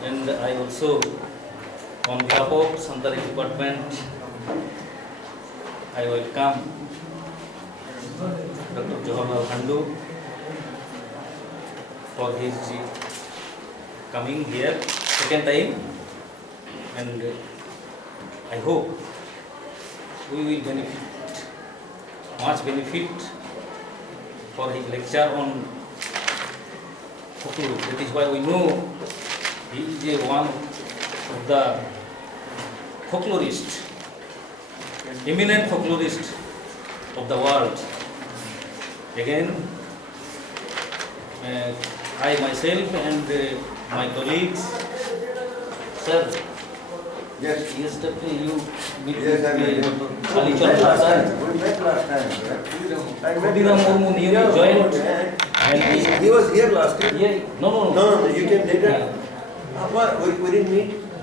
And I also, on behalf of Santali Department, I welcome Dr. Jawaharlal Nehru for his coming here second time, and I hope we will much benefit for his lecture on folklore. That is why we know he is one of the folklorist, eminent folklorist of the world. Again, I myself and my colleagues, sir. Yes. Yesterday you meet Yes, I met him. Ali We met last Chowdhury. time. We met last time. Khudiram Murmu newly joined, and He was here last year. yeah, no. No, you came later. Yeah. We didn't meet.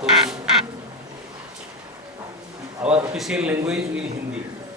So, our official language will Hindi.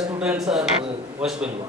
students are West Bengal.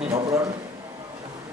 no problem.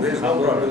There is no problem.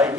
IT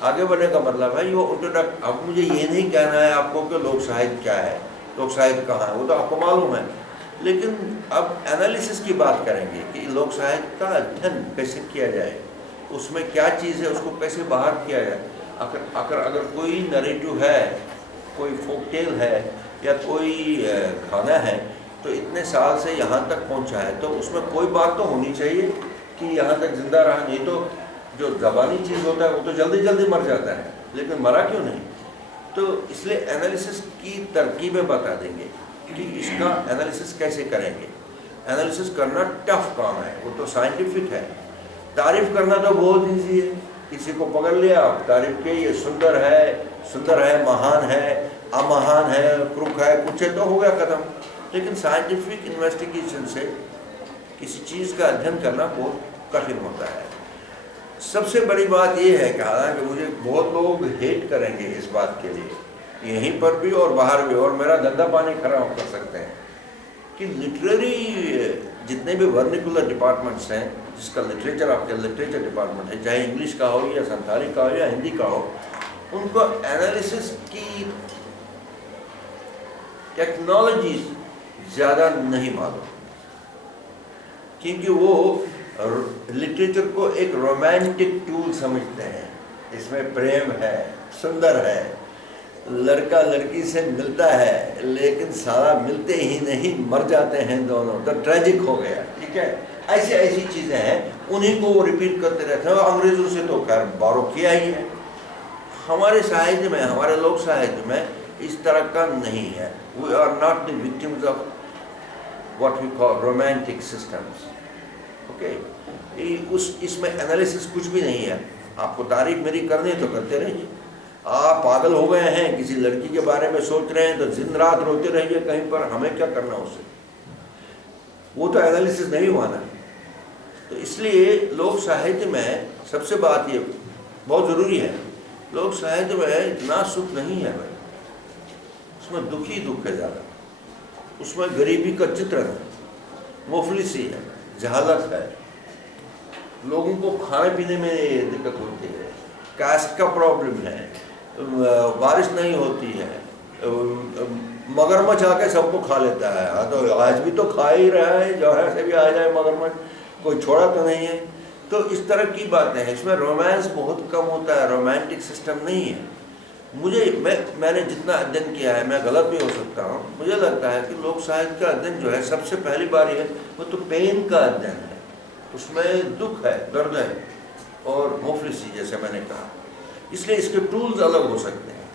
آگے بڑھنے کا مطلب ہے وہ انٹروڈکٹ. اب مجھے یہ نہیں کہنا ہے آپ کو کہ لوک ساہتیہ کیا ہے، لوک ساہتیہ کہاں ہے، وہ تو آپ کو معلوم ہے. لیکن اب انالیسس کی بات کریں گے کہ لوک ساہتیہ کا ادھین کیسے کیا جائے، اس میں کیا چیز ہے، اس کو کیسے باہر کیا جائے. اگر کوئی نریٹو ہے، کوئی فوک ٹیل ہے یا کوئی گانا ہے تو اتنے سال سے یہاں تک پہنچا ہے، تو اس میں کوئی بات تو ہونی چاہیے کہ یہاں تک زندہ رہا. نہیں تو جو زبانی چیز ہوتا ہے وہ تو جلدی جلدی مر جاتا ہے، لیکن مرا کیوں نہیں. تو اس لیے انالیسس کی ترکیبیں بتا دیں گے کہ اس کا انالیسس کیسے کریں گے. انالیسس کرنا ٹف کام ہے، وہ تو سائنٹیفک ہے. تعریف کرنا تو بہت ایزی ہے، کسی کو پکڑ لیا آپ تعریف کے، یہ سندر ہے، مہان ہے، امہان ہے، کرک ہے، کچھ ہے، تو ہو گیا ختم. لیکن سائنٹیفک انویسٹیگیشن سے کسی چیز کا ادھین کرنا بہت کٹھن ہوتا ہے. سب سے بڑی بات یہ ہے کہ حالانکہ مجھے بہت لوگ ہیٹ کریں گے اس بات کے لیے، یہیں پر بھی اور باہر بھی، اور میرا دھندا پانی خراب کر سکتے ہیں، کہ لٹریری جتنے بھی ورنیکولر ڈپارٹمنٹس ہیں، جس کا لٹریچر آپ کے لٹریچر ڈپارٹمنٹ ہے، چاہے انگلش کا ہو یا سنتھالی کا ہو یا ہندی کا ہو، ان کو انالیسس کی ٹیکنالوجی زیادہ نہیں معلوم، کیونکہ وہ لٹریچر کو ایک رومانٹک ٹول سمجھتے ہیں. اس میں پریم ہے، سندر ہے، لڑکا لڑکی سے ملتا ہے لیکن سارا ملتے ہی نہیں، مر جاتے ہیں دونوں، تو ٹریجک ہو گیا. ٹھیک ہے، ایسی چیزیں ہیں، انہیں کو وہ ریپیٹ کرتے رہتے ہیں. انگریزوں سے تو خیر بارو کیا ہی ہے. ہمارے ساہتیہ میں، ہمارے لوک ساہتیہ میں اس طرح کا نہیں ہے. We are not the victims of what we call romantic systems. Okay, اس میں انالیسس کچھ بھی نہیں ہے. آپ کو تعریف میری کرنی ہے تو کرتے رہیے. آپ پاگل ہو گئے ہیں، کسی لڑکی کے بارے میں سوچ رہے ہیں تو دن رات روتے رہیے کہیں پر، ہمیں کیا کرنا اس سے، وہ تو انالیسس نہیں ہوا نا. تو اس لیے لوک ساہتیہ میں سب سے بات یہ بہت ضروری ہے، لوک ساہتیہ میں اتنا سکھ نہیں ہے بھائی، اس میں دکھ ہی دکھ ہے زیادہ. اس میں غریبی کا چترن ہے، مفلسی ہے، جہالت ہے، لوگوں کو کھانے پینے میں دقت ہوتی ہے، کاسٹ کا پرابلم ہے، بارش نہیں ہوتی ہے، مگرمچھ آ کے سب کو کھا لیتا ہے. تو آج بھی تو کھا ہی رہا ہے، جوہر سے بھی آ جائے مگرمچھ، کوئی چھوڑا تو نہیں ہے. تو اس طرح کی باتیں ہیں. اس میں رومانس بہت کم ہوتا ہے، رومانٹک سسٹم نہیں ہے. میں نے جتنا ادھین کیا ہے، میں غلط بھی ہو سکتا ہوں، مجھے لگتا ہے کہ لوک ساہتیہ کا ادھین جو ہے سب سے پہلی بار ہے وہ تو پین کا ادھین ہے. اس میں دکھ ہے، درد ہے اور مفلسی، جیسے میں نے کہا. اس لیے اس کے ٹولز الگ ہو سکتے ہیں.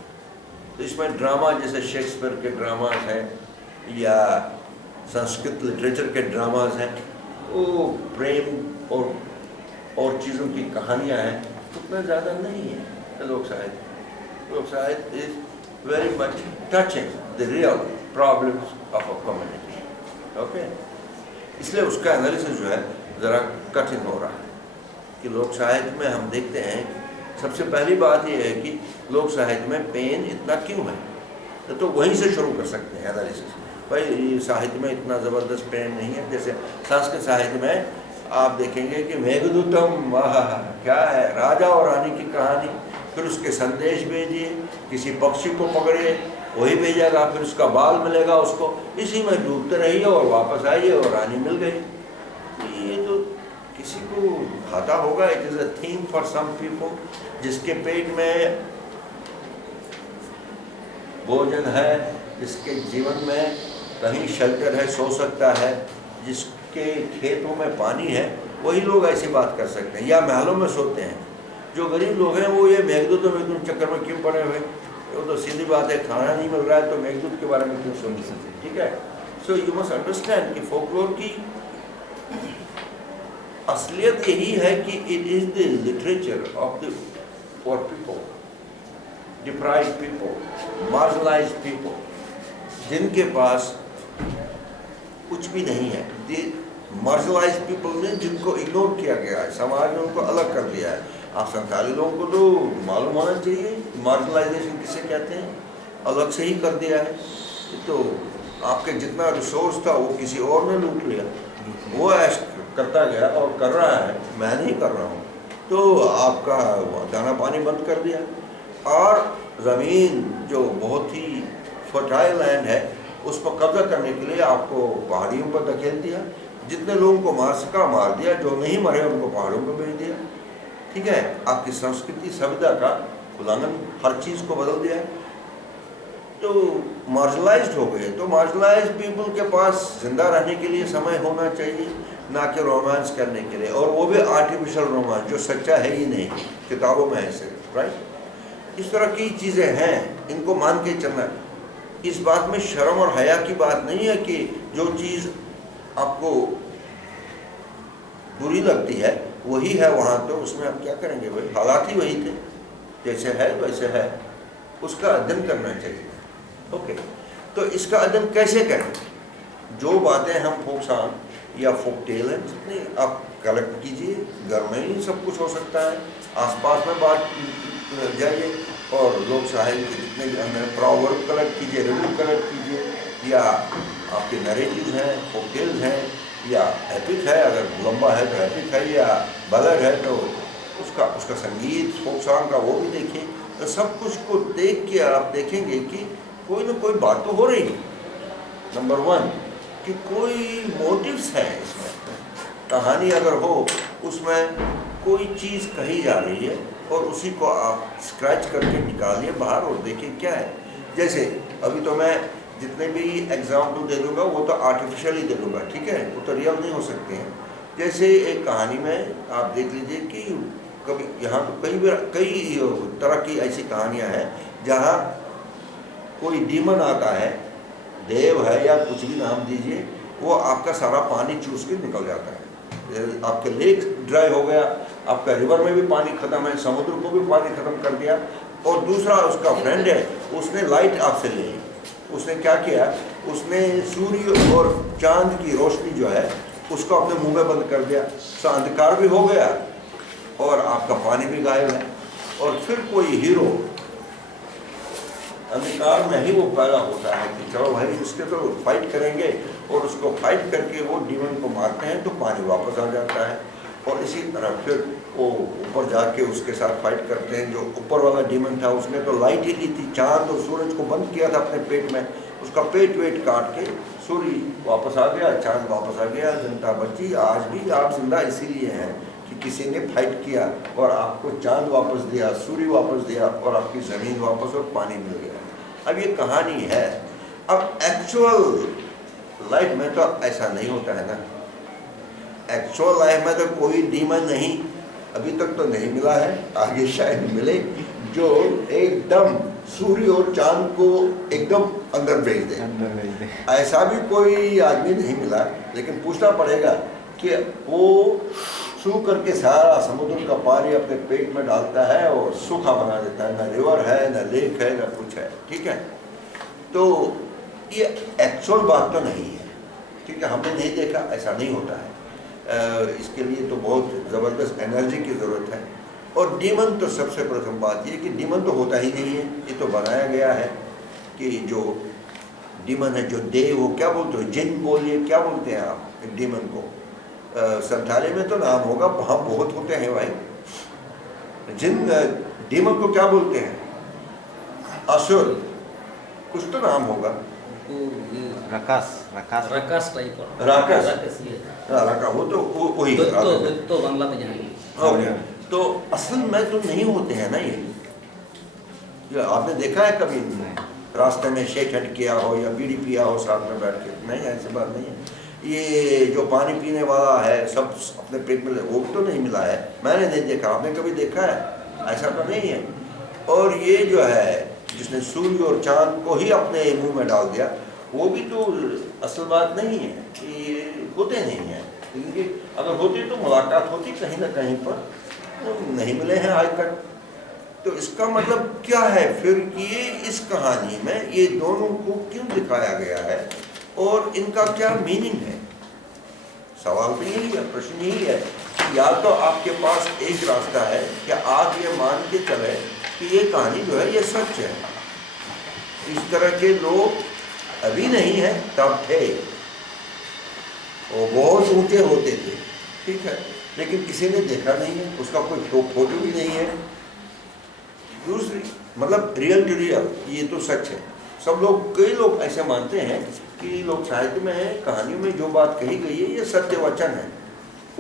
تو اس میں ڈرامہ جیسے شیکسپیئر کے ڈراماز ہیں یا سنسکرت لٹریچر کے ڈراماز ہیں، وہ پریم اور چیزوں کی کہانیاں ہیں، اتنا زیادہ نہیں ہے. Lok sahitya is very much touching the real problems of a community. Okay, اس لیے اس کا انالیسس جو ہے ذرا کٹھن ہو رہا ہے. کہ لوک ساہتیہ میں ہم دیکھتے ہیں، سب سے پہلی بات یہ ہے کہ لوک ساہتیہ میں پین اتنا کیوں ہے، تو وہیں سے شروع کر سکتے ہیں انالیسس. بھائی ساہتیہ میں اتنا زبردست پین نہیں ہے. جیسے سنسکرت ساہتیہ میں آپ دیکھیں گے کہ میگھدوتم، کیا ہے، راجا اور رانی کی کہانی، پھر اس کے سندیش بھیجیے، کسی پکشی کو پکڑیے، وہی بھیجے گا، پھر اس کا بال ملے گا اس کو، اسی میں ڈوبتے رہیے اور واپس آئیے اور رانی مل گئی. یہ تو کسی کو کھاتا ہوگا. It is a theme for some people, جس کے پیٹ میں بھوجن ہے، جس کے جیون میں کہیں شیلٹر ہے، سو سکتا ہے، جس کے کھیتوں میں پانی ہے، وہی لوگ ایسی بات کر سکتے ہیں، یا محلوں میں سوتے ہیں. جو غریب لوگ ہیں وہ یہ میگھدوت چکر میں کیوں پڑے ہوئے؟ وہ تو سیدھی بات ہے، کھانا نہیں مل رہا ہے تو میگھدوت کے بارے میں کیوں سوچ سکتے. ٹھیک ہے. سو یو مسٹ انڈرسٹینڈ کہ فولکلور کی اصلیت یہی ہے کہ it is the literature of the poor people, deprived people, marginalised people, جن کے پاس کچھ بھی نہیں ہے. دی مارجنلائزڈ پیپل نے جن کو اگنور کیا گیا ہے، سماج نے ان کو الگ کر دیا ہے. آپ سنتالی لوگوں کو تو معلوم ہونا چاہیے مارجنلائزیشن کسے کہتے ہیں، الگ سے ہی کر دیا ہے. تو آپ کے جتنا ریسورس تھا وہ کسی اور نے لوٹ لیا، وہ ایش کرتا گیا اور کر رہا ہے. میں نہیں کر رہا ہوں، تو آپ کا دانا پانی بند کر دیا، اور زمین جو بہت ہی فرٹائل لینڈ ہے اس پر قبضہ کرنے کے لیے آپ کو پہاڑیوں پر دھکیل دیا، جتنے لوگوں کو مار سکا مار دیا، جو نہیں مرے ان کو پہاڑوں پر بھیج دیا. ٹھیک ہے، آپ کی سنسکرتی سویدھا کا النگھن، ہر چیز کو بدل دیا. تو مارجنلائزڈ ہو گئے. تو مارجنلائزڈ پیپل کے پاس زندہ رہنے کے لیے سمے ہونا چاہیے، نہ کہ رومانس کرنے کے لیے، اور وہ بھی آرٹیفیشل رومانس جو سچا ہے ہی نہیں، کتابوں میں ایسے. رائٹ، اس طرح کی چیزیں ہیں، ان کو مان کے چلنا. اس بات میں شرم اور حیا کی بات نہیں ہے کہ جو چیز آپ کو بری لگتی ہے وہی ہے وہاں، تو اس میں آپ کیا کریں گے بھائی، حالات ہی وہی تھے، جیسے ہے ویسے ہے. اس کا ادھن کرنا چاہیے. اوکے، تو اس کا ادھن کیسے کریں؟ جو باتیں ہم فوک سانگ یا فوک ٹیل ہیں جتنے آپ کلیکٹ کیجئے، گھر میں ہی سب کچھ ہو سکتا ہے، آس پاس میں بات جائیے، اور لوگ ساحل کے جتنے بھی اندر پراورب کلیکٹ کیجئے، ریڈل کلیکٹ کیجئے، یا آپ کے نریٹیوز ہیں، فوک ٹیلز ہیں، یا ایپک ہے، اگر لمبا ہے تو ایپک ہے، یا بلر ہے تو اس کا سنگیت فوک سانگ کا وہ بھی دیکھیں. تو سب کچھ کو دیکھ کے آپ دیکھیں گے کہ کوئی نہ کوئی بات تو ہو رہی ہے. نمبر 1 کہ کوئی موٹیوز ہے اس میں. کہانی اگر ہو اس میں کوئی چیز کہی جا رہی ہے، اور اسی کو آپ اسکریچ کر کے نکالیے باہر اور دیکھیں کیا ہے. جیسے ابھی تو میں جتنے بھی ایگزامپل دے دوں گا وہ تو آرٹیفیشل ہی دے دوں گا، ٹھیک ہے، وہ تو ریئل نہیں ہو سکتے ہیں. جیسے ایک کہانی میں آپ دیکھ لیجئے کہ کبھی یہاں تو کئی طرح کی ایسی کہانیاں ہیں جہاں کوئی ڈیمن آتا ہے، دیو ہے یا کچھ بھی نام دیجئے، وہ آپ کا سارا پانی چوس کے نکل جاتا ہے. آپ کے لیک ڈرائی ہو گیا، آپ کا ریور میں بھی پانی ختم ہے، سمندر کو بھی پانی ختم کر دیا. اور دوسرا اس کا فرینڈ ہے، اس نے لائٹ آپ سے لے لی. اس نے کیا کیا، اس نے سوریہ اور چاند کی روشنی جو ہے اس کو اپنے منہ میں بند کر دیا. اندھکار بھی ہو گیا اور آپ کا پانی بھی غائب ہے. اور پھر کوئی ہیرو اندھکار میں ہی وہ پیدا ہوتا ہے کہ چلو بھائی اس کے تو فائٹ کریں گے، اور اس کو فائٹ کر کے وہ ڈیمن کو مارتے ہیں تو پانی واپس آ جاتا ہے. اور اسی طرح پھر وہ اوپر جا کے اس کے ساتھ فائٹ کرتے ہیں. جو اوپر والا ڈیمن تھا اس نے تو لائٹ ہی لی تھی، چاند اور سورج کو بند کیا تھا اپنے پیٹ میں، اس کا پیٹ ویٹ کاٹ کے سوری واپس آ گیا، چاند واپس آ گیا، جنتا بچی. آج بھی آپ زندہ اسی لیے ہیں کہ کسی نے فائٹ کیا اور آپ کو چاند واپس دیا، سوری واپس دیا، اور آپ کی زمین واپس اور پانی مل گیا. اب یہ کہانی ہے. اب ایکچوئل لائف میں تو ایسا نہیں ہوتا ہے نا. ایکچوئل لائف میں تو کوئی ڈیمن نہیں، ابھی تک تو نہیں ملا ہے، آگے شاید ملے جو ایک دم سوری اور چاند کو ایک دم اندر بھیج دے. ایسا بھی کوئی آدمی نہیں ملا، لیکن پوچھنا پڑے گا کہ وہ سو کر کے سارا سمندر کا پانی اپنے پیٹ میں ڈالتا ہے اور سوکھا بنا دیتا ہے. نہ ریور ہے، نہ لیک ہے، نہ کچھ ہے. ٹھیک ہے، تو یہ ایکچوئل بات تو نہیں ہے. ٹھیک ہے، ہم نے نہیں دیکھا، ایسا نہیں ہوتا ہے. اس کے لیے تو بہت زبردست انرجی کی ضرورت ہے. اور ڈیمن تو سب سے پرتھم بات یہ کہ ڈیمن تو ہوتا ہی نہیں ہے، یہ تو بنایا گیا ہے کہ جو ڈیمن ہے، جو دیو، وہ کیا بولتے ہو، جن بولیے، کیا بولتے ہیں آپ ڈیمن کو؟ سنتھالی میں تو نام ہوگا، وہاں بہت ہوتے ہیں بھائی. جن ڈیمن کو کیا بولتے ہیں؟ اسور، کچھ تو نام ہوگا. راکاس ٹائپ کا، راکس، وہ تو وہی تو بنگلہ میں جہاں. تو اصل میں تو نہیں ہوتے ہیں نا. یہ آپ نے دیکھا ہے کبھی راستے میں شیک ہینڈ کیا ہو یا بیڑی پیا ہو ساتھ میں بیٹھ کے؟ نہیں، ایسی بات نہیں ہے. یہ جو پانی پینے والا ہے سب اپنے پیٹ میں، وہ تو نہیں ملا ہے، میں نے نہیں دیکھا. آپ نے کبھی دیکھا ہے؟ ایسا تو نہیں ہے. اور یہ جو ہے جس نے سوریہ اور چاند کو ہی اپنے منہ میں ڈال دیا، وہ بھی تو اصل بات نہیں ہے. یہ ہوتے نہیں ہیں، کیونکہ اگر ہوتی تو ملاقات ہوتی کہیں نہ کہیں پر. نہیں ملے ہیں آج تک. تو اس کا مطلب کیا ہے پھر کہ یہ اس کہانی میں یہ دونوں کو کیوں دکھایا گیا ہے اور ان کا کیا میننگ ہے؟ سوال تو یہی ہے، پرشن یہی ہے. یا تو آپ کے پاس ایک راستہ ہے کہ آپ یہ مان کے چلیں کہ یہ کہانی جو ہے یہ سچ ہے. اس طرح کے لوگ ابھی نہیں ہیں، تب تھے، وہ بہت اونچے ہوتے تھے. ٹھیک ہے، لیکن کسی نے دیکھا نہیں ہے, اس کا کوئی فوٹو بھی نہیں ہے. دوسری مطلب ریئل ٹو ریئل, یہ تو سچ ہے. سب لوگ, کئی لوگ ایسے مانتے ہیں کہ لوک ساہتیہ میں کہانیوں میں جو بات کہی گئی ہے یہ ستیہ وچن ہے,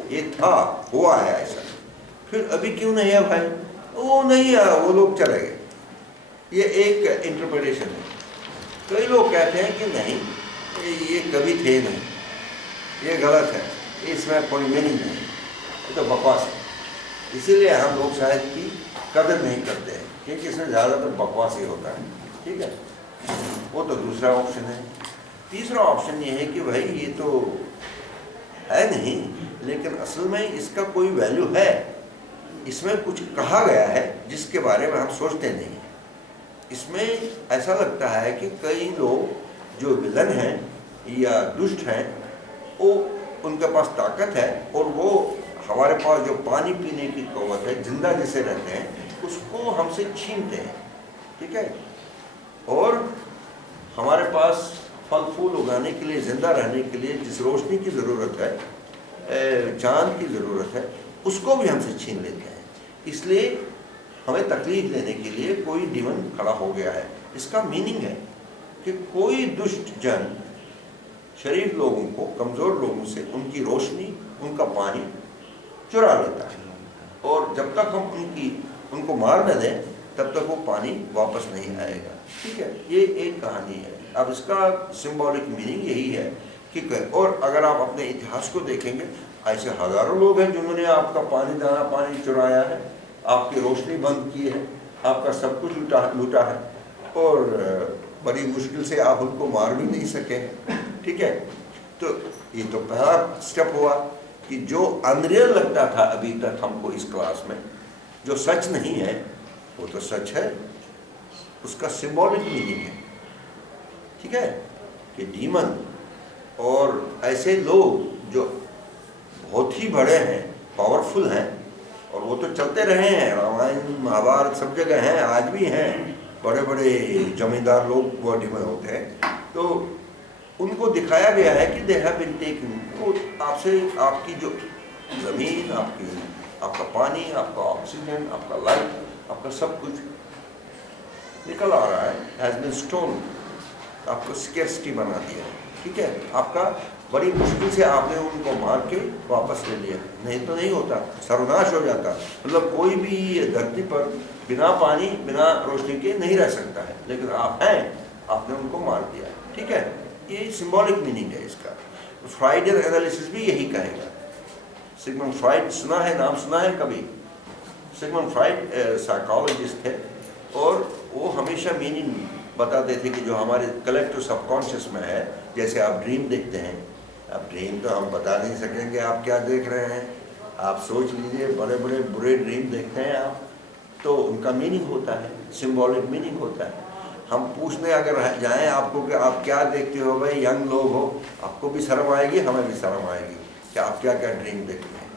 یہ تھا, ہوا ہے ایسا. پھر ابھی کیوں نہیں ہے بھائی؟ وہ نہیں ہے, وہ لوگ چلے گئے. یہ ایک انٹرپریٹیشن ہے. کئی لوگ کہتے ہیں کہ نہیں, یہ کبھی تھے نہیں, یہ غلط ہے, اس میں کوئی میننگ نہیں, یہ تو بکواس ہے. اسی لیے ہم لوگ شاید کی قدر نہیں کرتے ہیں, کیونکہ اس میں زیادہ تر بکواس ہی ہوتا ہے. ٹھیک ہے, وہ تو دوسرا آپشن ہے. تیسرا آپشن یہ ہے کہ بھائی یہ تو ہے نہیں, لیکن اصل میں اس کا کوئی ویلیو ہے, اس میں کچھ کہا گیا ہے جس کے بارے میں ہم سوچتے نہیں ہیں. اس میں ایسا لگتا ہے کہ کئی لوگ جو ولن ہیں یا دشٹ ہیں, وہ ان کے پاس طاقت ہے, اور وہ ہمارے پاس جو پانی پینے کی قوت ہے, زندہ جسے رہتے ہیں, اس کو ہم سے چھینتے ہیں. ٹھیک ہے, اور ہمارے پاس پھل پھول اگانے کے لیے, زندہ رہنے کے لیے جس روشنی کی ضرورت ہے, چاند کی ضرورت ہے, اس کو بھی ہم سے چھین لیتے ہیں. اس لیے ہمیں تکلیف دینے کے لیے کوئی ڈیمن کھڑا ہو گیا ہے. اس کا میننگ ہے کہ کوئی دشٹ جن شریف لوگوں کو, کمزور لوگوں سے ان کی روشنی, ان کا پانی چرا لیتا ہے, اور جب تک ہم ان کو مار نہ دیں تب تک وہ پانی واپس نہیں آئے گا. ٹھیک ہے, یہ ایک کہانی ہے. اب اس کا سمبولک میننگ یہی ہے کہ, اور اگر آپ اپنے اتہاس کو دیکھیں گے, ایسے ہزاروں لوگ ہیں جنہوں نے آپ کا پانی, دانا پانی چرایا ہے, آپ کی روشنی بند کی ہے, آپ کا سب کچھ لوٹا ہے, اور بڑی مشکل سے آپ ان کو مار بھی نہیں سکے. ٹھیک ہے, تو یہ تو پہلا سٹیپ ہوا کہ جو انریل لگتا تھا ابھی تک ہم کو اس کلاس میں, جو سچ نہیں ہے وہ تو سچ ہے, اس کا سمبولک میننگ ہے. ٹھیک ہے, کہ ڈیمن اور ایسے لوگ جو بہت ہی بڑے ہیں, پاورفل ہیں, اور وہ تو چلتے رہے ہیں, رامائن مہابھارت سب جگہ ہیں, آج بھی ہیں, بڑے بڑے زمیندار لوگ وہ ڈیمن ہوتے ہیں. تو ان کو دکھایا گیا ہے کہ دے ہیو بین ٹیکن, تو آپ سے آپ کی جو زمین, آپ کا پانی, آپ کا آکسیجن, آپ کا لائٹ, آپ کا سب کچھ نکل آ رہا ہے, ہیز بین اسٹون, آپ کو اسکیرسٹی بنا دیا. ٹھیک ہے, آپ کا بڑی مشکل سے آپ نے ان کو مار کے واپس لے لیا, نہیں تو نہیں ہوتا, سروناش ہو جاتا. مطلب کوئی بھی دھرتی پر بنا پانی, بنا روشنی کے نہیں رہ سکتا ہے, لیکن آپ ہیں, آپ نے ان کو مار دیا. ٹھیک ہے, یہ سمبولک میننگ ہے اس کا. فرائیڈین انالیسس بھی یہی کہے گا. سگمنڈ فرائیڈ سنا ہے, نام سنا ہے کبھی؟ سگمنڈ فرائیڈ سائیکالوجسٹ ہے, اور وہ ہمیشہ میننگ بتاتے تھے کہ جو ہمارے کلیکٹیو سب کانشیس میں ہے, جیسے آپ ڈریم دیکھتے ہیں. اب ڈریم تو ہم بتا نہیں سکیں کہ آپ کیا دیکھ رہے ہیں, آپ سوچ لیجئے, بڑے بڑے برے ڈریم دیکھتے ہیں آپ, تو ان کا میننگ ہوتا ہے, سمبولک میننگ ہوتا ہے. ہم پوچھنے اگر جائیں آپ کو کہ آپ کیا دیکھتے ہو, بھائی ینگ لوگ ہو, آپ کو بھی شرم آئے گی, ہمیں بھی شرم آئے گی کہ آپ کیا کیا ڈریم دیکھتے ہیں.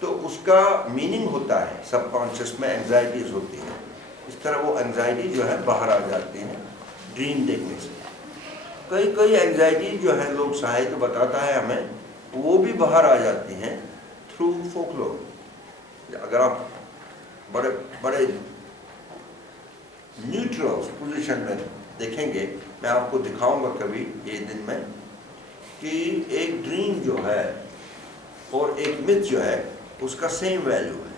تو اس کا میننگ ہوتا ہے, سب کانشیس میں انگزائٹیز ہوتی ہیں, اس طرح وہ انگزائٹی جو ہے باہر آ جاتی ہیں ڈریم دیکھنے سے. کئی انگزائٹی جو ہے لوگ ساہتیہ بتاتا ہے ہمیں, وہ بھی باہر آ جاتی ہیں تھرو فولکلور. اگر آپ بڑے بڑے نیوٹرل پوزیشن میں دیکھیں گے, میں آپ کو دکھاؤں گا کبھی یہ دن میں, کہ ایک ڈریم جو ہے اور ایک متھ جو ہے اس کا سیم ویلیو ہے.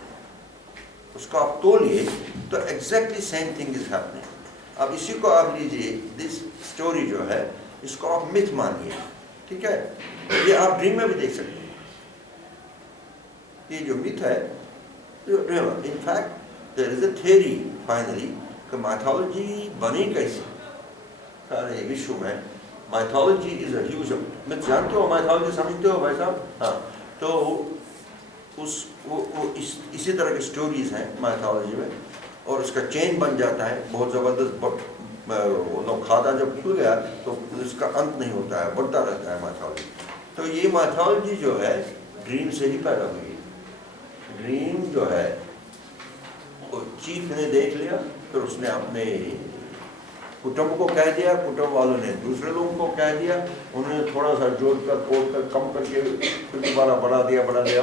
اس کو آپ تولیے تو exactly same thing is happening. اب اسی کو آپ لیجئے, دس اسٹوری جو ہے اس کو آپ متھ مانیے. ٹھیک ہے, یہ آپ ڈریم میں بھی دیکھ سکتے ہیں. یہ جو متھ ہے, in fact there is a theory finally کہ مائتھولوجی بنی کیسے. سارے وشو میں مائتھولوجی از اے ہیوج, متھ جانتے ہو, مائتھولوجی سمجھتے ہو بھائی صاحب؟ ہاں, تو اسی طرح کی سٹوریز ہیں مائتھولوجی میں, اور اس کا چین بن جاتا ہے بہت زبردست. کھاتا جب کھل گیا تو اس کا انت نہیں ہوتا ہے, بڑھتا رہتا ہے مائتھولوجی. تو یہ مائتھولوجی جو ہے ڈریم سے ہی پیدا ہوئی. ڈریم جو ہے وہ چیف نے دیکھ لیا, پھر اس نے اپنے کٹمب کو کہہ دیا, کٹمب والوں نے دوسرے لوگوں کو کہہ دیا, انہوں نے تھوڑا سا جوڑ کر کوڑ کر کم کر کے پھر دوبارہ بڑھا دیا.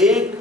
1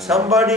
somebody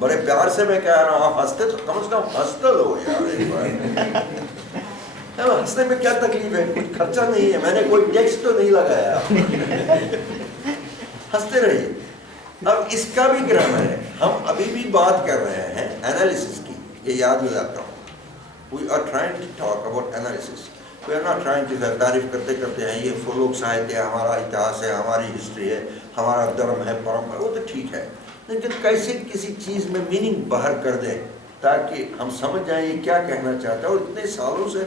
بڑے پیار سے میں کہہ رہا ہوں ہنستے تو کم از کم ہنستے لو یار ایک بار. ہنسنے میں کیا تکلیف ہے؟ کچھ خرچہ نہیں ہے, میں نے کوئی ٹیکس تو نہیں لگایا. ہنستے رہیے. اب اس کا بھی گرامر ہے. ہم ابھی بھی بات کر رہے ہیں انالیسس کی, یہ یاد دلاتا ہوں. We are trying to talk about analysis. We are not trying to تعریف کرتے کرتے ہیں یہ فلوک ساہت ہے, ہمارا اتہاس ہے, ہماری ہسٹری ہے, ہمارا دھرم ہے, پرمپرا, وہ تو ٹھیک ہے, لیکن کیسے کسی چیز میں میننگ باہر کر دیں تاکہ ہم سمجھ جائیں یہ کیا کہنا چاہتا ہے, اور اتنے سالوں سے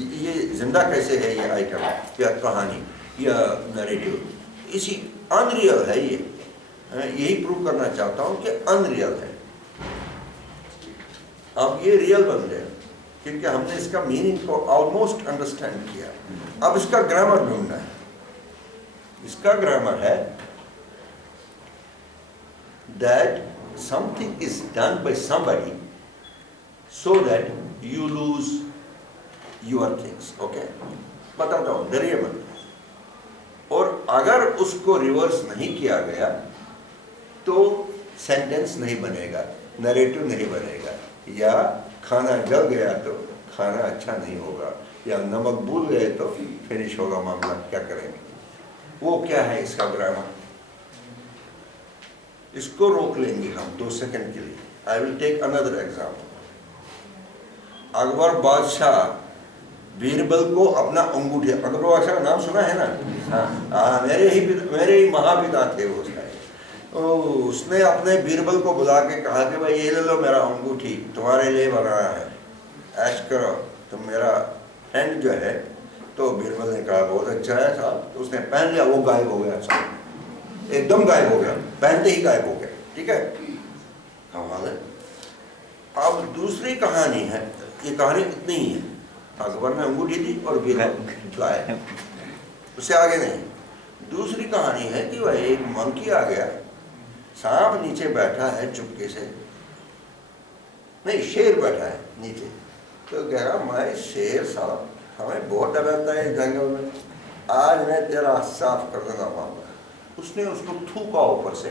یہ زندہ کیسے ہے یہ آئیکن یا کہانی یا نیریٹیو. اسی ان ریئل ہے یہ, یہی پروو کرنا چاہتا ہوں کہ ان ریئل ہے. اب یہ ریئل بن گئے کیونکہ ہم نے اس کا میننگ کو آلموسٹ انڈرسٹینڈ کیا. اب اس کا گرامر ڈھونڈنا ہے. اس کا گرامر ہے that something is done by somebody so that you lose your things. Okay? بتاتا ہوں, ڈریے مت. اور اگر اس کو ریورس نہیں کیا گیا تو سینٹینس نہیں بنے گا, نیریٹو نہیں بنے گا, یا کھانا جل گیا تو کھانا اچھا نہیں ہوگا, یا نمک بھول گئے تو فنش ہوگا معاملہ. کیا کریں گے؟ وہ کیا ہے اس کا گرامر؟ اس کو روک لیں گے ہم 2 سیکنڈ کے لیے. آئی ول ٹیک اندر ایگزامپل. اکبر بادشاہ بیربل کو اپنا انگوٹھی, اکبر بادشاہ کا نام سنا ہے نا, ہاں میرے ہی مہا پتا تھے وہ. اس نے اپنے بیربل کو بلا کے کہا کہ بھائی یہ لے لو میرا انگوٹھی, تمہارے لیے بنایا ہے, ایش کرو, تم میرا فرینڈ جو ہے. تو بیربل نے کہا بہت اچھا ہے صاحب. تو اس نے پہن لیا, وہ غائب ہو گیا صاحب, ایک دم غائب ہو گیا, پہنتے ہی غائب ہو گیا. ٹھیک ہے, کمال ہے. اب دوسری کہانی ہے, یہ کہانی اتنی ہی ہے, اکبر نے انگوٹھی دی اور بیربل غائب, اس سے آگے نہیں. دوسری کہانی ہے کہ وہ ایک منکی آ گیا, سانپ نیچے بیٹھا ہے چپکے سے, نہیں شیر بیٹھا ہے نیچے. تو کہہ رہا میں شیر صاحب ہمیں بہت ڈراتا ہے جنگل میں, آج میں تیرا صاف کر دوں گا معاملہ. اس نے اس کو تھوکا اوپر سے,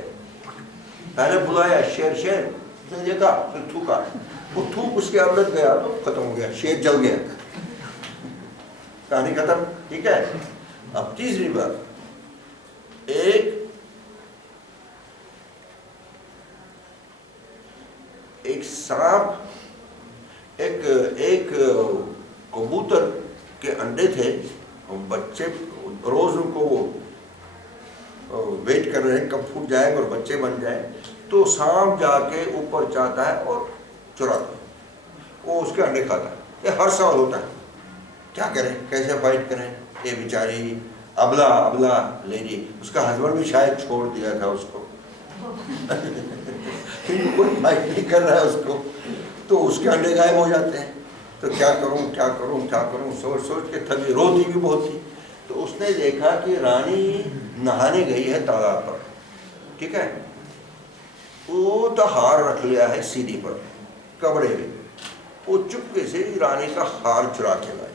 پہلے بلایا شیر شیر, اس نے دیکھا پھر تھوکا, وہ تھوک اس کے اندر گیا تو ختم ہو گیا, شیر جل گیا, کہانی ختم. ٹھیک ہے. اب تیسری بات, ایک سانپ ایک کبوتر کے انڈے تھے, بچے روز ان کو ویٹ کر رہے ہیں کب پھوٹ جائے گا اور بچے بن جائیں. تو سانپ جا کے اوپر جاتا ہے اور چراتا ہے, وہ اس کے انڈے کھاتا ہے. یہ ہر سال ہوتا ہے. کیا کریں, کیسے فائٹ کریں؟ یہ بیچاری ابلا لیڈی, اس کا ہسبینڈ بھی شاید چھوڑ دیا تھا اس کو, کوئی فائٹ نہیں کر رہا ہے اس کو, تو اس کے انڈے غائب ہو جاتے ہیں. تو کیا کروں سوچ کے تھکی, روتی بھی بہت تھی. تو اس نے دیکھا کہ رانی نہانے گئی ہے تالاب پر. ٹھیک ہے, وہ تو ہار رکھ لیا ہے سیڑھی پر کپڑے میں, وہ چپکے سے رانی کا ہار چرا کے لائے.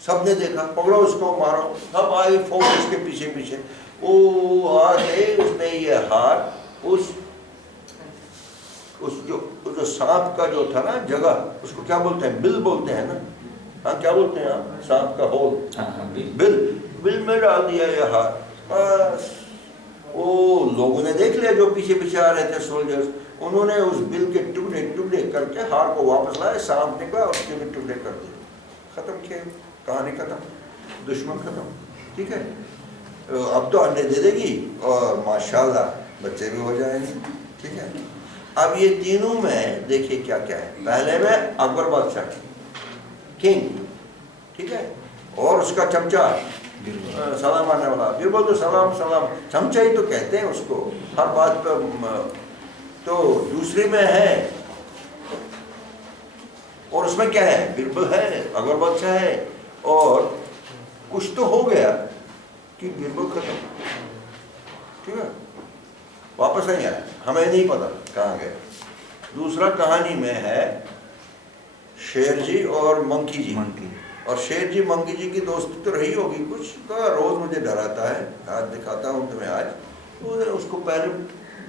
سب نے دیکھا, پکڑو اس کو, مارو. سب آئے فوج اس کے پیچھے. وہ آگے اس نے یہ ہار اس جو سانپ کا جو تھا نا جگہ, اس کو کیا بولتے ہیں, بل بولتے ہیں نا, ہاں کیا بولتے ہیں آپ, سانپ کا ہول, بل میں ڈال دیا یہ ہار. بس وہ لوگوں نے دیکھ لیا جو پیچھے آ رہے تھے سولجرز, انہوں نے اس بل کے ٹکڑے کر کے ہار کو واپس لائے. سانپ نکلا اور اس کے بھی ٹکڑے کر دیے. ختم کیا, کہانی ختم, دشمن ختم. ٹھیک ہے. اب تو انڈے دے دے گی اور ماشاءاللہ بچے بھی ہو جائیں گے. ٹھیک ہے. اب یہ تینوں میں دیکھیے کیا ہے. پہلے میں اکبر بادشاہ کنگ, ٹھیک ہے, اور اس کا چمچا سلام مارنے والا بیربل, تو سلام چمچا ہی تو کہتے ہیں اس کو ہر بات پہ. تو دوسری میں ہے, اور اس میں کیا ہے, بیربل ہے, اکبر بادشاہ ہے, اور کچھ تو ہو گیا کہ بیربل ختم. ٹھیک ہے, واپس نہیں آیا, ہمیں نہیں پتا کہاں گئے. دوسرا کہانی میں ہے شیر جی اور منکی جی. اور شیر جی منکی جی کی دوستی تو رہی ہوگی کچھ, روز مجھے ڈراتا ہے, آج دکھاتا ہوں تمہیں. آج اس کو پہلے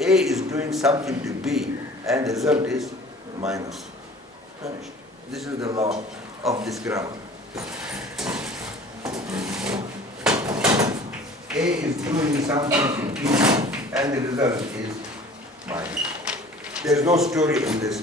A is doing something to B and the result is minus, finished. This is the law of this grammar. A is doing something to B and the result is minus. There is no story in this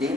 3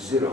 0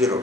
0।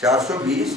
420,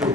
2.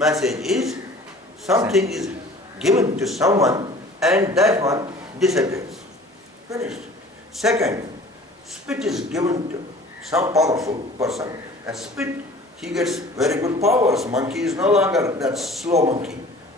Message is something is given to someone and that one disappears. Finished. Second, spit is given to some powerful person. A spit, he gets very good powers. Monkey is no longer that slow monkey.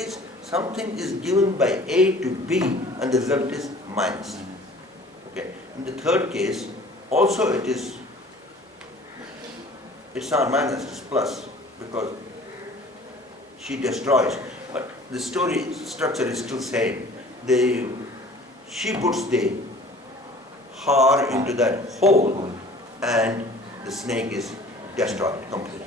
is something is given by A to B and the result is minus. Okay. In the third case, also it's not minus, it's plus because she destroys. But the story structure is still same. She puts the haar into that hole and the snake is destroyed completely.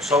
100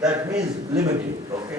That means limited, okay?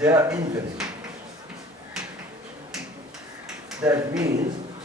they are infinite. That means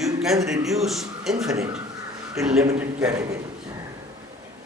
you can reduce infinite to limited category.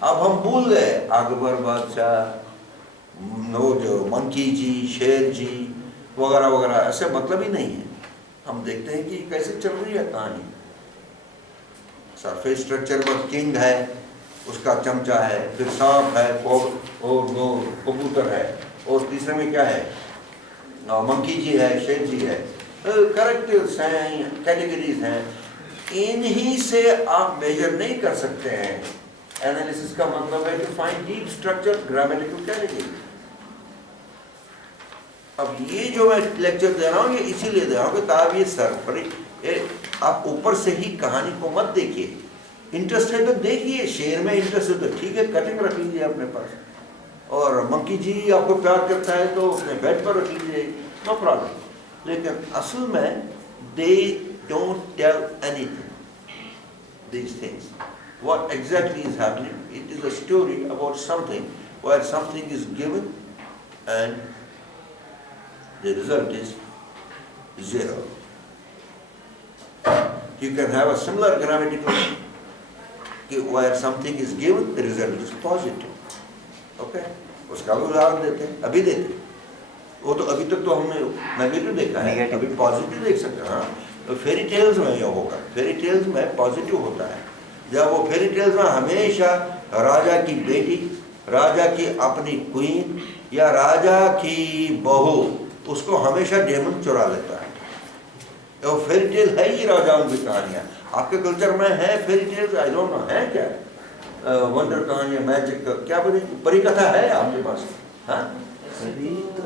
اب ہم بھول گئے اکبر بادشاہ، وہ جو منکی جی، شیر جی وغیرہ وغیرہ، ایسے مطلب ہی نہیں ہے. ہم دیکھتے ہیں کہ کیسے چل رہی ہے کہانی. سرفیس اسٹرکچر پر کنگ ہے، اس کا چمچہ ہے، پھر سانپ ہے، اور وہ کبوتر ہے، اور تیسرے میں کیا ہے، منکی جی ہے، شیر جی ہے. کریکٹرز ہیں، کیٹیگریز ہیں، انہی سے آپ میجر نہیں کر سکتے ہیں. اینالیسس کا مطلب ہے کہ find deep structure grammatical category. اب یہ جو میں لیکچر دے رہا ہوں یہ اسی لیے دے رہا ہوں کہ تاب یہ سرفری، آپ اوپر سے ہی کہانی کو مت دیکھیے. انٹرسٹ ہے تو دیکھیے، شعر میں انٹرسٹ ہے تو ٹھیک ہے، کٹنگ رکھ لیجیے اپنے پاس. اور منکی جی آپ کو پیار کرتا ہے تو اپنے بیڈ پر رکھ لیجیے، نو پرابلم. لیکن اصل میں they don't tell any thing these things. What exactly is happening? It is a story about something where something is given and the result is zero. You can have a similar grammatical where something is given, the result is positive. Okay? اس کا بھی ادھارن دیتے ہیں، ابھی دیتے ہیں. وہ تو ابھی تک تو ہم نے نیگیٹو دیکھا ہے، ابھی پازیٹیو دیکھ سکتے ہیں. ہاں، فیری ٹیلز میں یہ ہوگا. فیری ٹیلز میں پازیٹیو ہوتا ہے. جب وہ فیری ٹیلز میں ہمیشہ راجا کی بیٹی، راجا کی اپنی کوئین یا راجا کی بہو، اس کو ہمیشہ ڈیمن چرا لیتا ہے. وہ فیری ٹیل ہے ہی راجاؤں کی کہانیاں. آپ کے کلچر میں ہے fairy tales? I don't know ہے کیا، ونڈر کہانیاں، میجک، کیا پری کتھا ہے آپ کے پاس؟ ہاں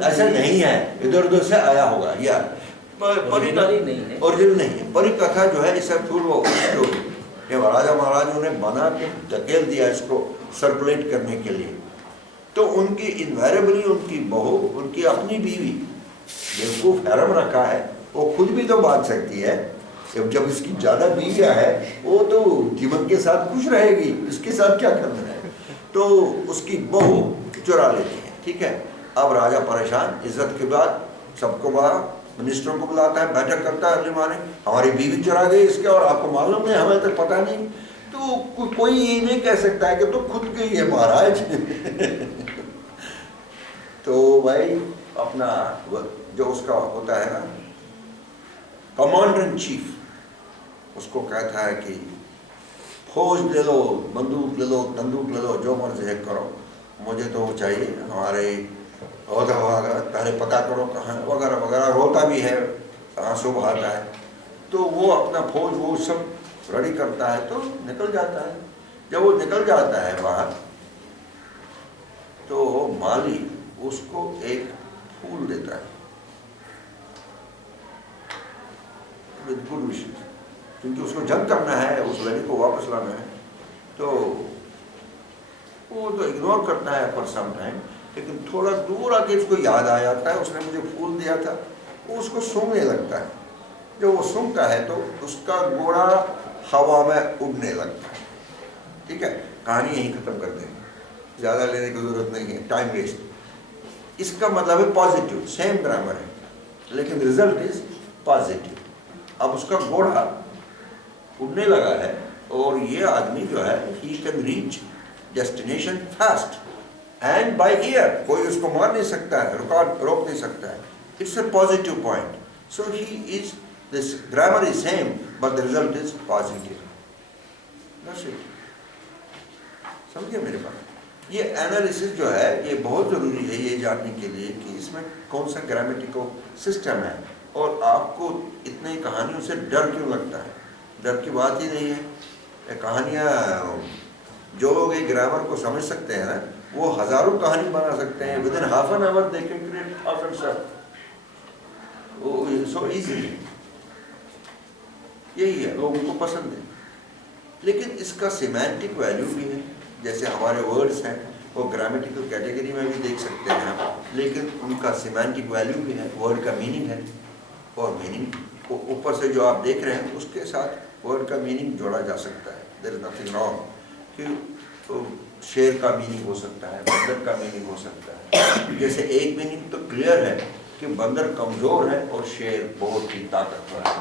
ایسا نہیں ہے، ادھر ادھر سے آیا ہوگا یار. پری اوریجنل نہیں ہے. پری کتھا جو ہے اس سے پھر وہ اسٹوری کہ راجا مہاراجوں نے بنا کے دھکیل دیا اس کو سرکولیٹ کرنے کے لیے. تو ان کی انویریبلی ان کی بہو، ان کی اپنی بیوی، بیوقوف حرم رکھا ہے، وہ خود بھی تو بات سکتی ہے. جب اس کی زیادہ بیویاں ہے وہ تو جیون کے ساتھ خوش رہے گی، اس کے ساتھ کیا کرنا ہے. تو اس کی بہو چرا لیتی ہے. ٹھیک ہے. اب راجا پریشان، عزت کے بعد سب کو باہر، منسٹروں کو بلاتا ہے، بیٹھک کرتا ہے ارلی مارننگ، ہماری بیوی چرا گئی اس کے اور آپ کو معلوم نہیں، ہمیں تو پتہ نہیں. تو کوئی یہ نہیں کہہ سکتا ہے کہ تو خود گئی ہے مہاراج. تو بھائی اپنا جو اس کا ہوتا ہے نا کمانڈر ان چیف، اس کو کہتا ہے کہ فوج لے لو، بندوق لے لو، تندوق لے لو، جو مرضی ہے کرو، مجھے تو وہ چاہیے، ہمارے عہدہ وغیرہ پہلے پتہ کرو کہاں وغیرہ وغیرہ. روتا بھی ہے، آنسو بہاتا ہے. تو وہ اپنا فوج وہ سب ریڈی کرتا ہے تو نکل جاتا ہے. جب وہ نکل جاتا ہے باہر تو مالی اس کو ایک پھول دیتا ہے with good wishes، کیونکہ اس کو جنگ کرنا ہے، اس لڑکی کو واپس لانا ہے. تو وہ تو اگنور کرتا ہے فار سم ٹائم، لیکن تھوڑا دور آ کے اس کو یاد آ جاتا ہے اس نے مجھے پھول دیا تھا. وہ اس کو سونگنے لگتا ہے. جب وہ سونگتا ہے تو اس کا گھوڑا ہوا میں اڑنے لگتا ہے. ٹھیک ہے. کہانی یہیں ختم کر دیں گے، زیادہ لینے کی ضرورت نہیں ہے، ٹائم ویسٹ. اس کا مطلب ہے پازیٹیو، سیم گرامر ہے لیکن ریزلٹ از پازیٹیو. اب اس کا گھوڑا اڑنے لگا ہے اور یہ آدمی جو ہے he can reach destination fast and by air. کوئی اس کو مار نہیں سکتا ہے، روک نہیں سکتا ہے. It's a positive point. So he is, this grammar is same but the result is positive. سمجھے میرے بات. یہ اینالیسس جو ہے یہ بہت ضروری ہے یہ جاننے کے لیے کہ اس میں کون سا گرامیٹیکل سسٹم ہے. اور آپ کو اتنی کہانیوں سے ڈر کیوں لگتا ہے؟ ڈر کی بات ہی نہیں ہے. یہ کہانیاں، جو لوگ یہ گرامر کو سمجھ سکتے ہیں نا وہ ہزاروں کہانی بنا سکتے ہیں. With in half an hour they can create thousands of. So easy. یہی ہے، لوگوں کو پسند ہے. لیکن اس کا سیمانٹک ویلیو بھی ہے. جیسے ہمارے ورڈز ہیں وہ گرامیٹیکل کیٹیگری میں بھی دیکھ سکتے ہیں آپ، لیکن ان کا سیمانٹک ویلیو بھی ہے. ورڈ کا میننگ ہے، اور میننگ کو اوپر سے جو آپ دیکھ رہے ہیں اس کے ساتھ ورڈ کا میننگ جوڑا جا سکتا ہے. دیر از نتھنگ رانگ. کہ شیر کا میننگ ہو سکتا ہے، بندر کا میننگ ہو سکتا ہے. جیسے ایک میننگ تو کلیئر ہے کہ بندر کمزور ہے اور شیر بہت ہی طاقتور ہے.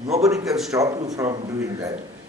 nobody can stop you from doing that,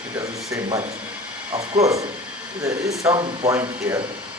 It doesn't say much. Of course, there is some point here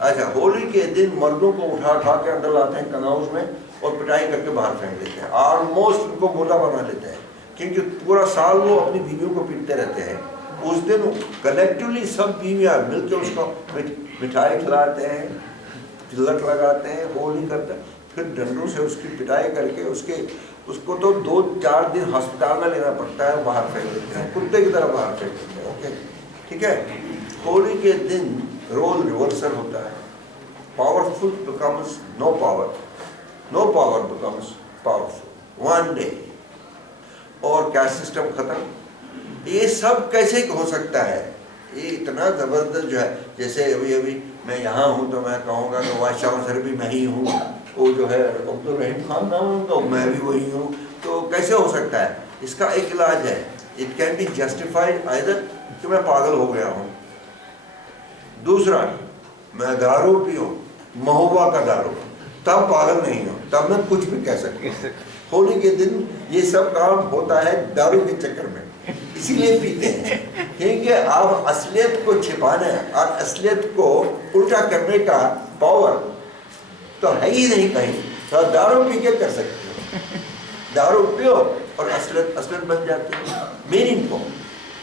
اچھا ہولی کے دن مردوں کو اٹھا کے اندر لاتے ہیں کناؤز میں اور پٹائی کر کے باہر پھینک دیتے ہیں، آلموسٹ ان کو مردہ بنا لیتے ہیں، کیونکہ پورا سال وہ اپنی بیویوں کو پیٹتے رہتے ہیں۔ اس دن کلیکٹیولی سب بیویاں مل کے اس کو مٹھائی کھلاتے ہیں، تلک لگاتے ہیں، ہولی کرتے ہیں، پھر ڈنڈوں سے اس کی پٹائی کر کے اس کو تو 2-4 دن ہسپتال میں لینا پڑتا ہے، باہر پھینک دیتے ہیں، کتے کی طرح باہر پھینک دیتے ہیں۔ اوکے ٹھیک ہے، ہولی کے دن رول ریورسل ہوتا ہے، powerful becomes no power becomes powerful one day, اور کاسٹ سسٹم ختم۔ یہ سب کیسے ہو سکتا ہے؟ یہ اتنا زبردست جو ہے، جیسے ابھی میں یہاں ہوں تو میں کہوں گا کہ وائس چانسلر بھی میں ہی ہوں، وہ جو ہے عبدالرحیم خان نام ہوں تو میں بھی وہی ہوں، تو کیسے ہو سکتا ہے؟ اس کا ایک علاج ہے، it can be justified either کہ میں پاگل ہو گیا ہوں، دوسرا میں دارو پیوں، مہوا کا دارو، تب پاگل نہیں ہوں، تب میں کچھ بھی کہہ سکتا ہوں۔ ہولی کے دن یہ سب کام ہوتا ہے دارو کے چکر میں، اسی لیے پیتے ہیں، کیونکہ آپ اصلیت کو چھپانے اور اصلیت کو الٹا کرنے کا پاور تو ہے ہی نہیں کہیں، تو دارو پی کے کر سکتے ہو، دارو پیو اور اصلیت بن جاتی ہے، میننگ کو۔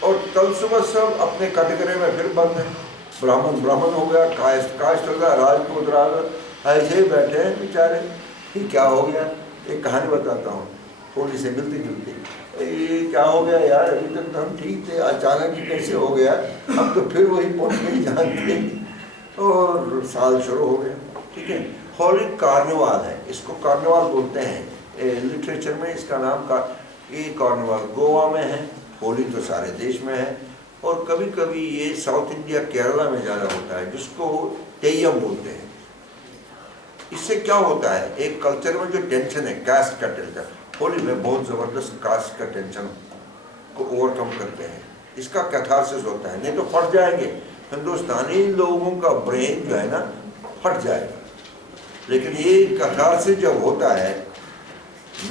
اور کل صبح سب اپنے کٹگرے میں پھر بند ہیں، براہمن ہو گیا، کاسٹ ہو گیا، راجپوت ایسے ہی بیٹھے ہیں بیچارے، کیا ہو گیا؟ ایک کہانی بتاتا ہوں ہولی سے ملتی جلتی، یہ کیا ہو گیا یار، ابھی تک تو ہم ٹھیک تھے، اچانک ہی کیسے ہو گیا، ہم تو پھر وہی پہنچ نہیں جانتے، اور سال شروع ہو گیا۔ ٹھیک ہے، ہولی کارنیوال ہے، اس کو کارنیوال بولتے ہیں لٹریچر میں، اس کا نام یہ کارنیوال گوا میں ہے، ہولی تو سارے دیش میں ہے، اور کبھی کبھی یہ ساؤتھ انڈیا کیرلا میں زیادہ ہوتا ہے، جس کو تییم بولتے ہیں۔ اس سے کیا ہوتا ہے، ایک کلچر میں جو ٹینشن ہے، کاسٹ کا ٹینشن، ہولی میں بہت زبردست کاسٹ کا ٹینشن کو اوور کم کرتے ہیں، اس کا کیتھارسس ہوتا ہے، نہیں تو پھٹ جائیں گے، ہندوستانی لوگوں کا برین جو ہے نا پھٹ جائے گا، لیکن یہ کیتھارسس جب ہوتا ہے،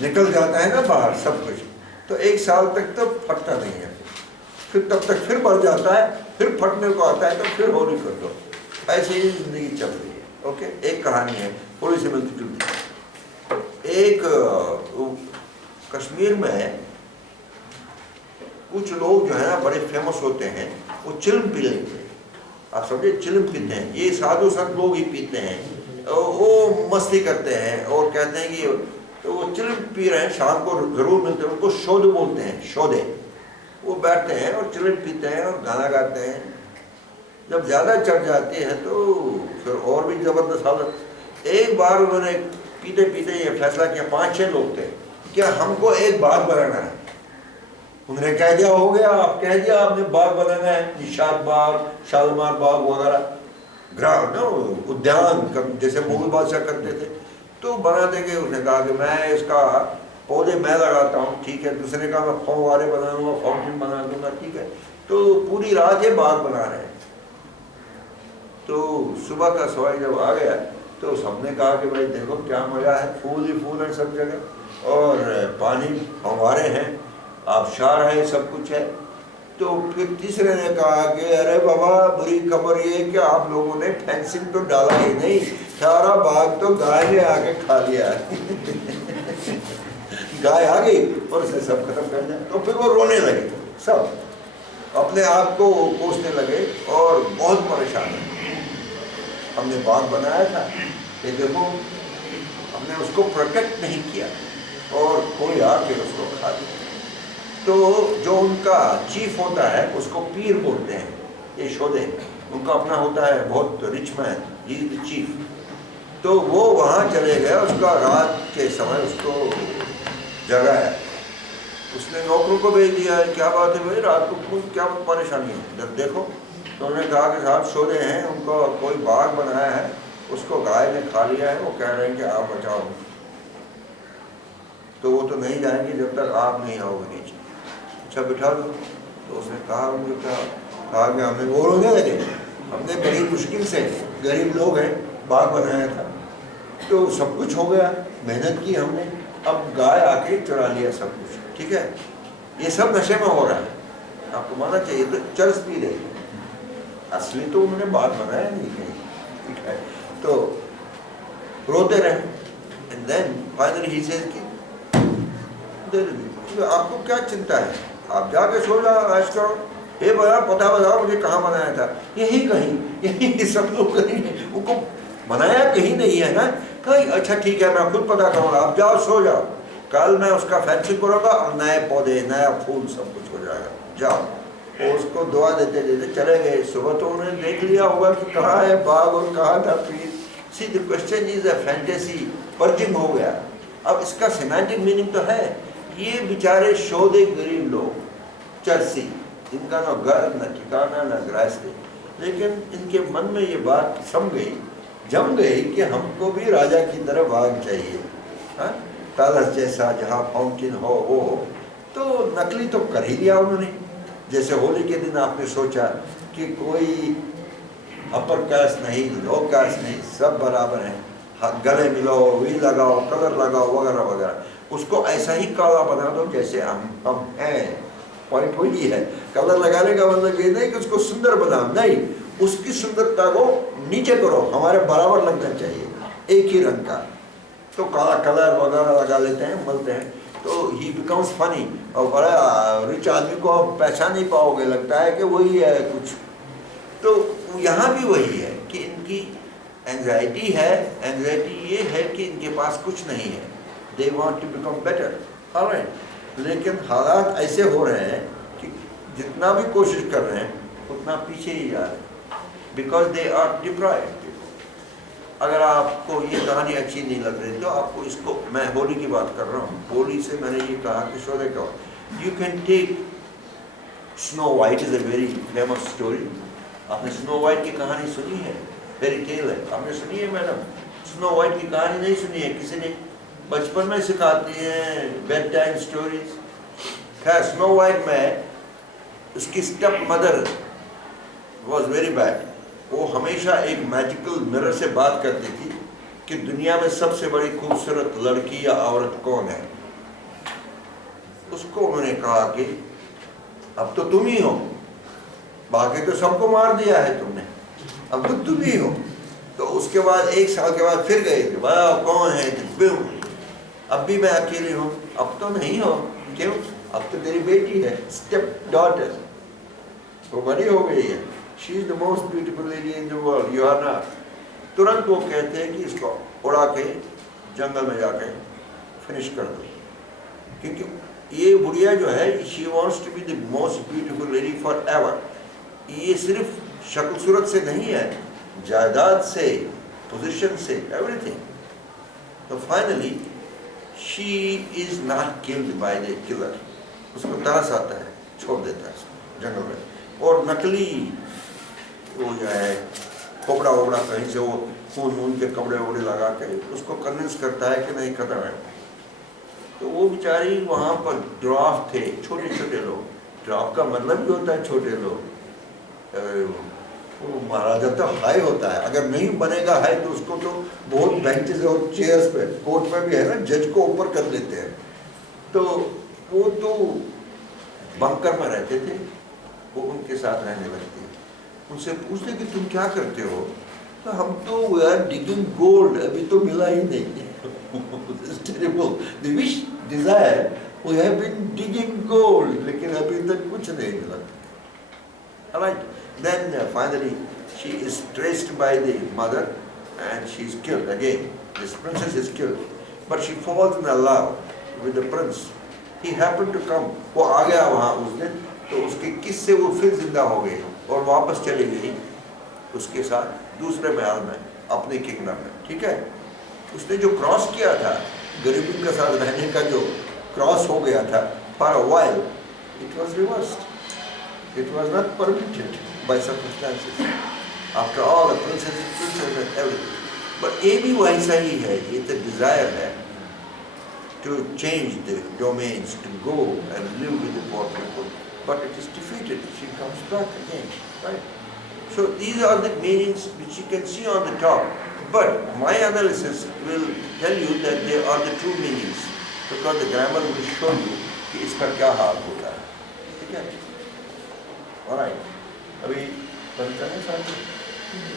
نکل جاتا ہے نا باہر سب کچھ، تو 1 سال تک تو پھٹتا نہیں ہے، پھر تب تک پھر بڑھ جاتا ہے، پھر پھٹنے کو آتا ہے تو پھر ہولی کر دو، ایسے ہی زندگی چل رہی ہے۔ اوکے، ایک کہانی ہے ہولی سے ملتی جلتی، ایک کشمیر میں کچھ لوگ جو ہے نا بڑے فیمس ہوتے ہیں، وہ چلم پی لیتے ہیں، آپ سمجھے، چلم پیتے ہیں، یہ سادھو سنت لوگ ہی پیتے ہیں، وہ مستی کرتے ہیں اور کہتے ہیں کہ تو وہ چلم پی رہے ہیں، شام کو ضرور ملتے ہیں، ان کو شودے بولتے ہیں، شودے، وہ بیٹھتے ہیں اور چلم پیتے ہیں اور گانا گاتے ہیں، جب زیادہ چڑھ جاتی ہے تو پھر اور بھی زبردست حالت۔ ایک بار انہوں نے پیتے پیتے یہ فیصلہ کیا، 5-6 لوگ تھے، کیا ہم کو ایک باغ بنانا ہے، انہوں نے کہہ دیا ہو گیا، آپ کہہ دیا آپ نے باغ بنانا ہے، نشاد باغ، شالمار باغ وغیرہ، ادیان جیسے مغل بادشاہ کرتے تھے، تو بنا دیں گے۔ اس نے کہا کہ میں اس کا پودے میں لگاتا ہوں، ٹھیک ہے، دوسرے نے کہا میں فوارے بنا دوں گا، فاؤنٹین بنا دوں گا، ٹھیک ہے، تو پوری رات یہ باغ بنا رہے ہیں۔ تو صبح کا سوال جب آ گیا تو سب نے کہا کہ بھائی دیکھو کیا مزہ ہے، پھول ہی پھول ہیں سب جگہ، اور پانی فوارے ہیں، آبشار ہے، سب کچھ ہے۔ تو پھر تیسرے نے کہا کہ ارے بابا بری خبر یہ کہ آپ لوگوں نے فینسنگ تو ڈالا ہی نہیں، سارا باغ تو گائے نے آ کے کھا لیا گائے آ گئی اور اسے سب ختم کر دیا۔ تو پھر وہ رونے لگے، سب اپنے آپ کو کوسنے لگے اور بہت پریشان ہیں، ہم نے باغ بنایا تھا کہ دیکھو ہم نے اس کو پروٹیکٹ نہیں کیا اور کوئی آ کے اس کو کھا دیا۔ تو جو ان کا چیف ہوتا ہے اس کو پیر بولتے ہیں، یہ شودے، ان کا اپنا ہوتا ہے بہت رچ مین، ہی از دی چیف۔ تو وہ وہاں چلے گئے، اس کا رات کے سمے اس کو جگایا، اس نے نوکروں کو بھیج دیا ہے، کیا بات ہے بھائی رات کو کیا پریشانی ہے، جب دیکھو تو انہوں نے کہا کہ صاحب شودے ہیں، ان کو کوئی باغ بنایا ہے، اس کو گائے نے کھا لیا ہے، وہ کہہ رہے ہیں کہ آپ بچاؤ، تو وہ تو نہیں جائیں گے جب تک آپ نہیں آؤ گے نیچے، اچھا بٹھا دو۔ تو اس نے کہا مجھے کیا، کہا کہ ہم نے وہ رونے لگے، ہم نے بڑی مشکل سے، غریب لوگ ہیں، باغ بنایا تھا، تو سب کچھ ہو گیا، محنت کی ہم نے، اب گائے آ کے چرا لیا سب کچھ، ٹھیک ہے، یہ سب نشے میں ہو رہا ہے، آپ کو ماننا چاہیے، تو چرس پی رہے، اصلی تو انہوں نے باغ بنایا نہیں کہیں، ٹھیک ہے, تو روتے رہے. And then finally he says کہ آپ کو کیا چنتا ہے, آپ جا کے سو جاؤ, عیش کرو. یہ پتہ بتاؤ مجھے کہاں بنایا تھا, یہی کہیں, یہی سب لوگ کہیں, ان کو بنایا کہیں نہیں ہے نا کہیں. اچھا ٹھیک ہے میں خود پتہ کروں گا, آپ جاؤ سو جاؤ, کل میں اس کا فینسنگ کروں گا اور نئے پودے نیا پھول سب کچھ ہو جائے گا. جاؤ. اور اس کو دعا دیتے دیتے چلے گئے. صبح تو انہوں نے دیکھ لیا ہوگا کہ کہاں ہے باغ اور کہاں تھا پیر. See the question is a fantasy, purging ہو گیا. اب اس کا سیمانٹک میننگ تو ہے, یہ بیچارے شودے غریب لوگ, چرسی, ان کا نہ گھر نہ ٹھکانا نہ گرہستی, لیکن ان کے من میں یہ بات سم گئی, جم گئی کہ ہم کو بھی راجا کی طرف بھاگ چاہیے. ہاں, پیلس جیسا جہاں فاؤنٹین ہو وہ ہو. تو نقلی تو کر ہی لیا انہوں نے. جیسے ہولی کے دن آپ نے سوچا کہ کوئی اپر کاسٹ نہیں, لو کاسٹ نہیں, سب برابر ہیں, گلے ملاؤ, وی لگاؤ, کلر لگاؤ وغیرہ وغیرہ. اس کو ایسا ہی کالا بنا دو جیسے ہم ہیں. پوائنٹ وہی ہے. کلر لگانے کا مطلب یہ نہیں کہ اس کو سندر بناؤ, نہیں, اس کی سندرتا کو نیچے کرو, ہمارے برابر لگنا چاہیے, ایک ہی رنگ کا. تو کالا کلر وغیرہ لگا لیتے ہیں, ملتے ہیں, تو ہی بیکمس فنی. اور بڑا رچ آدمی کو آپ پہچان نہیں پاؤ گے, لگتا ہے کہ وہی ہے کچھ. تو یہاں بھی وہی ہے کہ ان کی اینگزائٹی ہے. اینگزائٹی یہ ہے کہ ان کے پاس کچھ نہیں ہے. They want to become better, alright. لیکن حالات ایسے ہو رہے ہیں کہ جتنا بھی کوشش کر رہے ہیں اتنا پیچھے ہی جا رہے ہیں, بیکاز دے آر ڈپرائیوڈ. اگر آپ کو یہ کہانی اچھی نہیں لگ رہی تو آپ کو اس کو, میں ہولی کی بات کر رہا ہوں, ہولی سے میں نے یہ کہا کہ شودے کا, یو کین ٹیک سنو white is a very famous story. آپ نے سنو وائٹ کی کہانی سنی ہے, فیری ٹیل ہے, آپ نے سنی ہے میڈم؟ سنو وائٹ کی کہانی نہیں سنی ہے کسی نے؟ بچپن میں سکھاتی ہیں بیڈ ٹائم اسٹوریز. خیر, سنو وائٹ میں اس کی step mother was very bad. وہ ہمیشہ ایک میجیکل مرر سے بات کرتی تھی کہ دنیا میں سب سے بڑی خوبصورت لڑکی یا عورت کون ہے. اس کو انہوں نے کہا کہ اب تو تم ہی ہو, باقی تو سب کو مار دیا ہے تم نے, اب تو تم ہی ہو. تو اس کے بعد 1 سال کے بعد پھر گئے کہ واہ کون ہے, اب بھی میں اکیلی ہوں. اب تو نہیں ہو, کیوں؟ اب تو تیری بیٹی ہے, اسٹیپ ڈاٹر, وہ بڑی ہو گئی ہے. She is the most beautiful lady in the world, you are not. ترنت وہ کہتے ہیں کہ اس کو اڑا کے جنگل میں جا کے فنش کر دو, کیونکہ یہ بڑھیا جو ہے she wants to be the most beautiful lady forever. یہ صرف شکل صورت سے نہیں ہے, جائیداد سے, پوزیشن سے, ایوری تھنگ. تو finally she is not killed by the killer. اس کو ترس آتا ہے, چھوڑ دیتا ہے جنگل میں. اور نقلی وہ جو ہے کپڑا وپڑا کہیں سے وہ خون کے کپڑے وپڑے لگا کے اس کو کنونس کرتا ہے کہ نہیں ختم ہے. تو وہ بیچاری وہاں پر ڈراف تھے, چھوٹے چھوٹے لوگ. ڈراف کا مطلب بھی ہوتا ہے چھوٹے لوگ. وہ مہاراجا تو ہائی ہوتا ہے, اگر نہیں بنے گا ہائی تو اس کو تو بہت بینچز اور چیئرس پہ, کورٹ میں بھی ہے نا, جج کو اوپر کر لیتے ہیں. تو وہ تو بنکر میں رہتے تھے, وہ ان کے ساتھ رہنے لگتے. ان سے پوچھتے کہ تم کیا کرتے ہو, تو ہم تو we are digging gold, ابھی تو ملا ہی نہیں. It's terrible. The wish, desire, we have been digging gold, لیکن ابھی تک کچھ نہیں ملا. Alright, then finally she is traced by the mother and she is killed again. This princess is killed, but she falls in love with the prince. He happened to come. وہ آ گیا وہاں اس دن, تو اس کے کس سے وہ پھر زندہ ہو گئی اور واپس چلی گئی اس کے ساتھ دوسرے محل میں, اپنے کنگڈم میں. ٹھیک ہے, اس نے جو کراس کیا تھا, غریبی کے ساتھ رہنے کا جو کراس ہو گیا تھا, for a while it was reversed. It was not permitted by circumstances. After all a princess and every thing. But یہ بھی ویسا ہی ہے, یہ تو ڈیزائر ہے to change the domains, to go and live with the poor people, but it is defeated. She comes back again, right? So these are the meanings which you can see on the top, but my analysis will tell you that they are the true meanings, because the grammar will show you کہ اس کا کیا حال ہوتا ہے. ٹھیک ہے, alright, ابھی بند کریں ساتھ.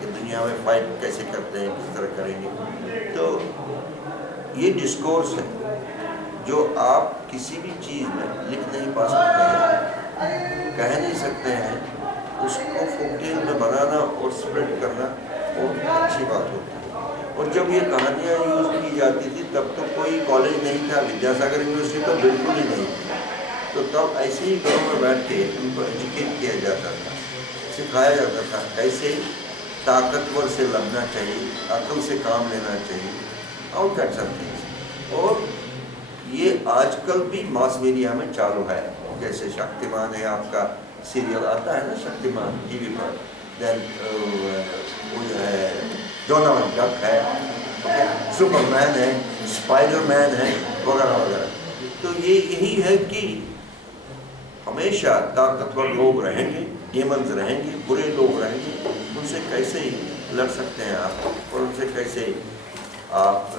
کہ دنیا میں فائٹ کیسے کرتے ہیں، کس طرح کریں گے. تو یہ ڈسکورس ہے جو آپ کسی بھی چیز میں لکھ نہیں پا سکتے ہیں، کہہ نہیں سکتے ہیں. اس کو فوکٹیل میں بنانا اور اسپریڈ کرنا بہت اچھی بات ہوتی ہے. اور جب یہ کہانیاں یوز کی جاتی تھی تب تو کوئی کالج نہیں تھا، ودیا ساگر یونیورسٹی تو بالکل ہی نہیں تھی. تو تب ایسے ہی گھروں میں بیٹھ کے ان کو ایجوکیٹ کیا جاتا تھا، سکھایا جاتا تھا کیسے طاقتور سے لڑنا چاہیے، عقل سے کام لینا چاہیے، آؤٹ کٹ سکتے ہیں. اور یہ آج کل بھی ماس میڈیا میں چالو ہے. جیسے شکتیمان ہے، آپ کا سیریل آتا ہے نا شکتیمان ٹی وی پر، دین وہ جو ہے ڈونلڈ ڈک ہے، سپر مین ہے، اسپائڈر مین ہے، وغیرہ وغیرہ. تو یہ یہی ہے کہ ہمیشہ طاقتور لوگ رہیں گے، ڈیمنز رہیں گے، برے لوگ رہیں گے. ان سے کیسے لڑ سکتے ہیں آپ، اور ان سے کیسے آپ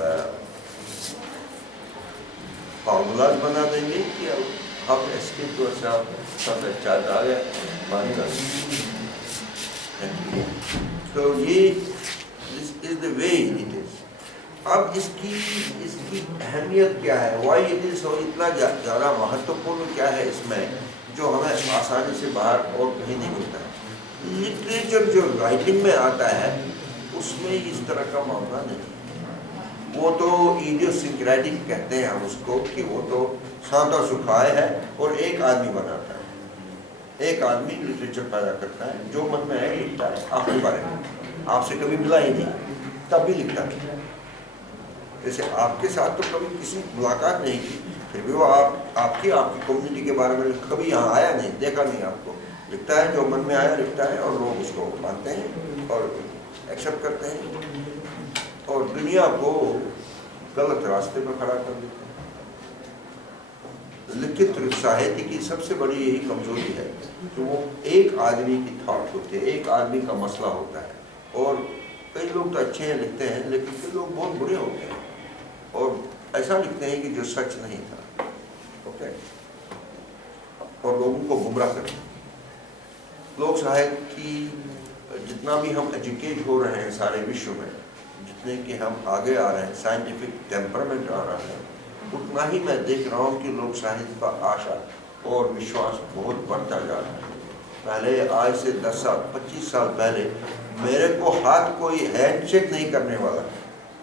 فارمولاز بنا دیں گے کہ آپ اسکیپ کو سب چاہتا آ گیا مان کر. تو یہ دس از دا وے اٹ از. اب اس کی اہمیت کیا ہے، وائی اٹ از، اور اتنا زیادہ مہتوپورن کیا ہے اس میں جو ہمیں آسانی سے باہر اور کہیں نہیں ملتا ہے. لٹریچر جو رائٹنگ میں آتا ہے اس میں اس طرح کا معاملہ نہیں. وہ تو ایڈیوسنکریٹک کہتے ہیں ہم اس کو، کہ وہ تو سانتا سکھائے ہے اور ایک آدمی بناتا ہے، ایک آدمی لٹریچر پیدا کرتا ہے، جو من میں ہے لکھتا ہے. آپ کے بارے میں آپ سے کبھی ملا ہی نہیں تب بھی لکھتا ہے. جیسے آپ کے ساتھ تو کبھی کسی ملاقات نہیں کی، پھر بھی وہ آپ کی کمیونٹی کے بارے میں کبھی یہاں آیا نہیں، دیکھا نہیں آپ کو. لکھتا ہے، جو من میں آیا لکھتا ہے، اور لوگ اس کو مانتے ہیں اور ایکسیپٹ کرتے ہیں اور دنیا کو غلط راستے پہ کھڑا کر دیتے ہیں. لکھت ساہتیہ کی سب سے بڑی یہی کمزوری ہے کہ وہ ایک آدمی کی تھاٹ ہوتی ہے، ایک آدمی کا مسئلہ ہوتا ہے. اور کئی لوگ تو اچھے ہیں لکھتے ہیں، لیکن کئی لوگ بہت برے ہوتے ہیں اور ایسا لکھتے ہیں کہ جو سچ نہیں تھا. اوکے، اور لوگوں کو گمراہ کرتے ہیں. لوک ساہت کی جتنا بھی ہم ایجوکیٹ ہو رہے ہیں سارے وشو میں، جتنے کہ ہم آگے آ رہے ہیں، سائنٹیفک ٹیمپرمنٹ آ رہا ہے، اتنا ہی میں دیکھ رہا ہوں کہ لوک ساہت کا آشا اور وشواس بہت بڑھتا جا رہا ہے. پہلے آج سے 10 سال 25 سال پہلے میرے کو ہاتھ کوئی ہینڈ شیک نہیں کرنے والا،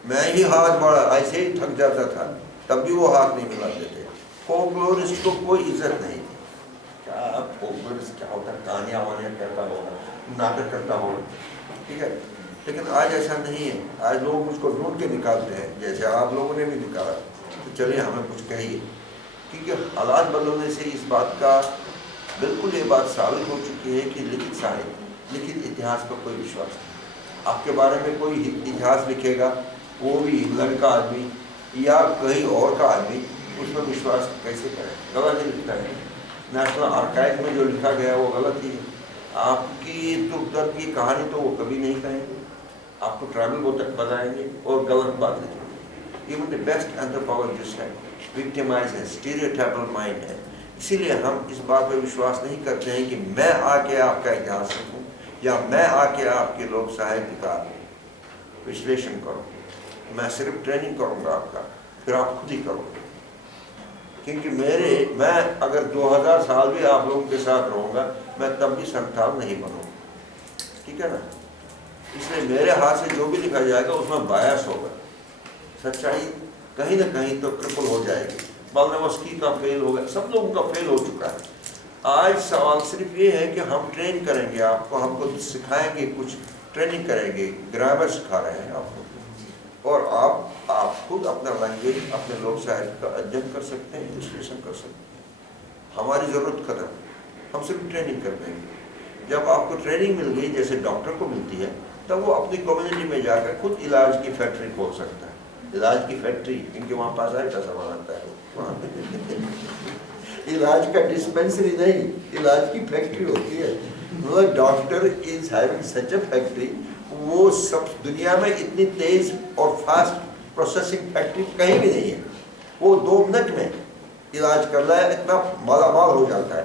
میں ہی ہاتھ بڑھا ایسے ہی تھک جاتا تھا، تب بھی وہ ہاتھ نہیں ملاتے تھے. فولکلورسٹ کو کوئی عزت نہیں تھی. کیا فولکلورسٹ کیا ہوتا ہے، کہانیاں وانیاں کہتا ہوگا، ناٹک کرتا ہوگا، ٹھیک ہے. لیکن آج ایسا نہیں ہے. آج لوگ مجھ کو ڈھونڈ کے نکالتے ہیں، جیسے آپ لوگوں نے بھی نکالا. تو چلیے ہمیں کچھ کہیے، کیونکہ حالات بدلنے سے اس بات کا بالکل یہ بات ثابت ہو چکی ہے کہ لکھت ساہت، لکھت اتہاس پر کوئی وشواس نہیں. آپ کے بارے میں کوئی اتہاس لکھے گا، وہ بھی انگلینڈ کا آدمی یا کہیں اور کا آدمی، اس پر وشواس کیسے کرے؟ غلط ہی لکھتا ہے. نیشنل آرکائیو میں جو لکھا گیا ہے وہ غلط ہی ہے. آپ کی دکھ درد کی کہانی تو وہ کبھی نہیں کہیں گے، آپ کو ٹریول وہ تک بتائیں گے اور غلط بات لکھیں گے. ایون دی بیسٹ اینتھروپولوجسٹ ہے، وکٹیمائز ہے، اسٹیریوٹائپل مائنڈ ہے. اسی لیے ہم اس بات پہ وشواس نہیں کرتے ہیں کہ میں آ کے آپ کا اتہاس لکھوں یا میں آ کے آپ کے لوک ساہتیہ کا وشلیشن کروں. میں صرف ٹریننگ کروں گا آپ کا، پھر آپ خود ہی کرو گے. کیونکہ میں اگر 2000 سال بھی آپ لوگوں کے ساتھ رہوں گا، میں تب بھی سنتھال نہیں بنوں گا. ٹھیک ہے نا؟ اس لیے میرے ہاتھ سے جو بھی لکھا جائے گا اس میں بایاس ہوگا. سچائی کہیں نہ کہیں تو ٹرپل ہو جائے گی. بالنوسکی کا فیل ہو گیا، سب لوگوں کا فیل ہو چکا ہے. آج سوال صرف یہ ہے کہ ہم ٹرین کریں گے آپ کو، ہم کو سکھائیں گے، کچھ ٹریننگ کریں گے، گرامر سکھا رہے ہیں آپ کو، اور آپ خود اپنا لینگویج، اپنے لوک ساہت کا ادھین کر سکتے ہیں، وشلیشن کر سکتے ہیں. ہماری ضرورت ختم، ہم صرف ٹریننگ کر دیں گے. جب آپ کو ٹریننگ مل گئی جیسے ڈاکٹر کو ملتی ہے، تب وہ اپنی کمیونٹی میں جا کر خود علاج کی فیکٹری کھول سکتا ہے. علاج کی فیکٹری، ان کے وہاں پاس آئے کا سامان آتا ہے وہاں علاج کا ڈسپینسری نہیں، علاج کی فیکٹری ہوتی ہے. مطلب doctor is having such a factory. وہ سب دنیا میں اتنی تیز اور فاسٹ پروسیسنگ فیکٹری کہیں بھی نہیں ہے. وہ 2 منٹ میں علاج کر رہا ہے، اتنا مالا مال ہو جاتا ہے.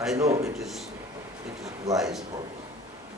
I know it is lies or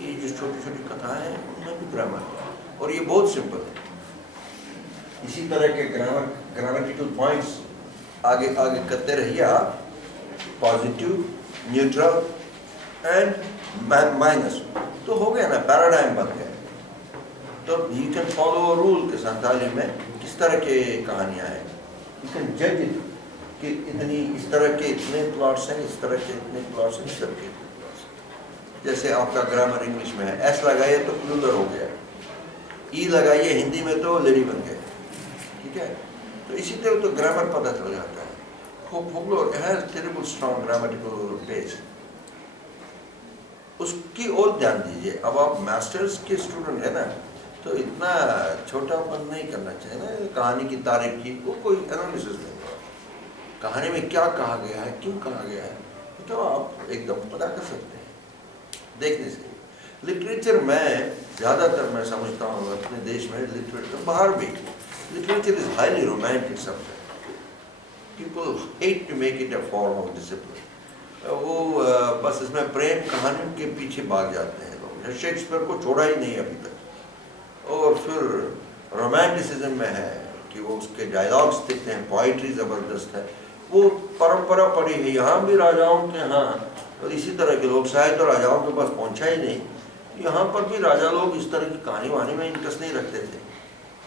یہ جو چھوٹی چھوٹی کتھائیں ہیں ان میں بھی گرامر ہے اور یہ بہت سمپل ہے. اسی طرح کے گرامیٹیکل پوائنٹس آگے آگے کرتے رہیے آپ. پازیٹیو, نیوٹرل اینڈ مائنس تو ہو گیا نا, پیراڈائم بن گیا. تو یو کین فالو رول کہ سنتالی میں کس طرح کے کہانیاں ہیں. یو کین جج اٹ کہ اتنی اس طرح کے اتنے پلاٹس ہیں, اس طرح کے اتنے پلاٹس ہیں, اس طرح کے اتنے پلاٹس ہیں. جیسے آپ کا گرامر انگلش میں ہے, ایس لگائیے تو پلولر ہو گیا, ای لگائیے ہندی میں تو لیڈی بن گیا. ٹھیک ہے, تو اسی طرح تو گرامر پتہ چل جاتا ہے. Folklore has terrible strong grammatical base. اس کی اور دھیان دیجیے. اب آپ ماسٹرز کے اسٹوڈنٹ ہیں نا, تو اتنا چھوٹا بند نہیں کرنا چاہیے نا کہانی کی تعریف کی. وہ کوئی انالیسس نہیں ہوا کہانی میں کیا کہا گیا ہے, کیوں کہا گیا ہے, تو آپ ایک دم پتا کر سکتے ہیں دیکھنے سے. لٹریچر میں زیادہ تر میں سمجھتا ہوں اپنے دیش میں لٹریچر, باہر بھی literature is highly romantic subject. People hate to make it a form of discipline. وہ بس اس میں پریم کہانیوں کے پیچھے بھاگ جاتے ہیں لوگ. شیکسپیئر کو چھوڑا ہی نہیں ابھی تک. اور پھر رومانٹسزم میں ہے کہ وہ اس کے ڈائلاگس دیکھتے ہیں, پوئٹری زبردست ہے. وہ پرمپرا پڑی ہے یہاں بھی راجاؤں کے ہاں, اور اسی طرح کے لوگ شاید تو راجاؤں کے پاس پہنچا ہی نہیں. یہاں پر بھی راجا لوگ اس طرح کی کہانی وہانی میں انٹرسٹ نہیں رکھتے تھے.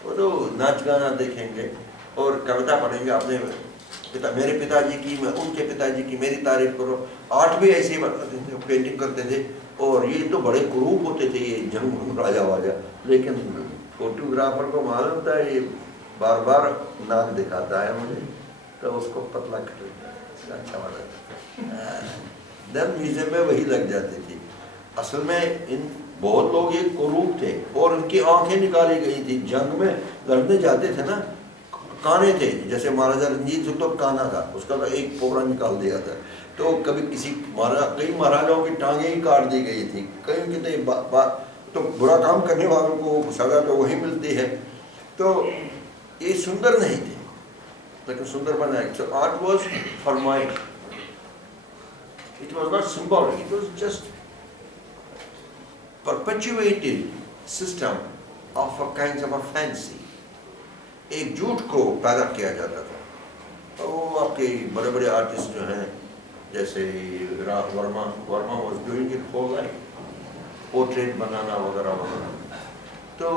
وہ تو ناچ گانا دیکھیں گے اور کویتا پڑھیں گے. اپنے میرے پتا جی کی, میں ان کے پتا جی کی, میری تعریف کرو. آرٹ بھی ایسے ہی بناتے تھے, پینٹنگ کرتے تھے. اور یہ تو بڑے کروپ ہوتے تھے یہ جنگ راجا واجا, لیکن فوٹوگرافر کو معلوم تھا یہ بار بار ناک دکھاتا ہے مجھے, تو اس کو پتلا کر اچھا والا دن میوزیم میں وہی لگ جاتی تھی. اصل میں ان بہت لوگ یہ کروپ تھے اور ان کی آنکھیں نکالی گئی تھی. جنگ میں لڑنے جاتے تھے نا, کانے تھے, جیسے مہاراجا رنجیت سنگھ تو کانا تھا, اس کا تو ایک پورا نکال دیا تھا. تو کبھی کسی کئی مہاراجاؤں کی ٹانگیں ہی کاٹ دی گئی تھی. کئی کہتے تو برا کام کرنے والوں کو سزا تو وہی ملتی ہے. تو یہ سندر نہیں تھے لیکن سندر بنایا. So art was for mind. It was not symbolic. It was just perpetuated system of a kind of a fancy. ایک جھوٹ کو پیدا کیا جاتا تھا. وہ آپ کے بڑے بڑے آرٹسٹ جو ہیں جیسے Verma was doing it whole life, portrait بنانا وغیرہ وغیرہ. تو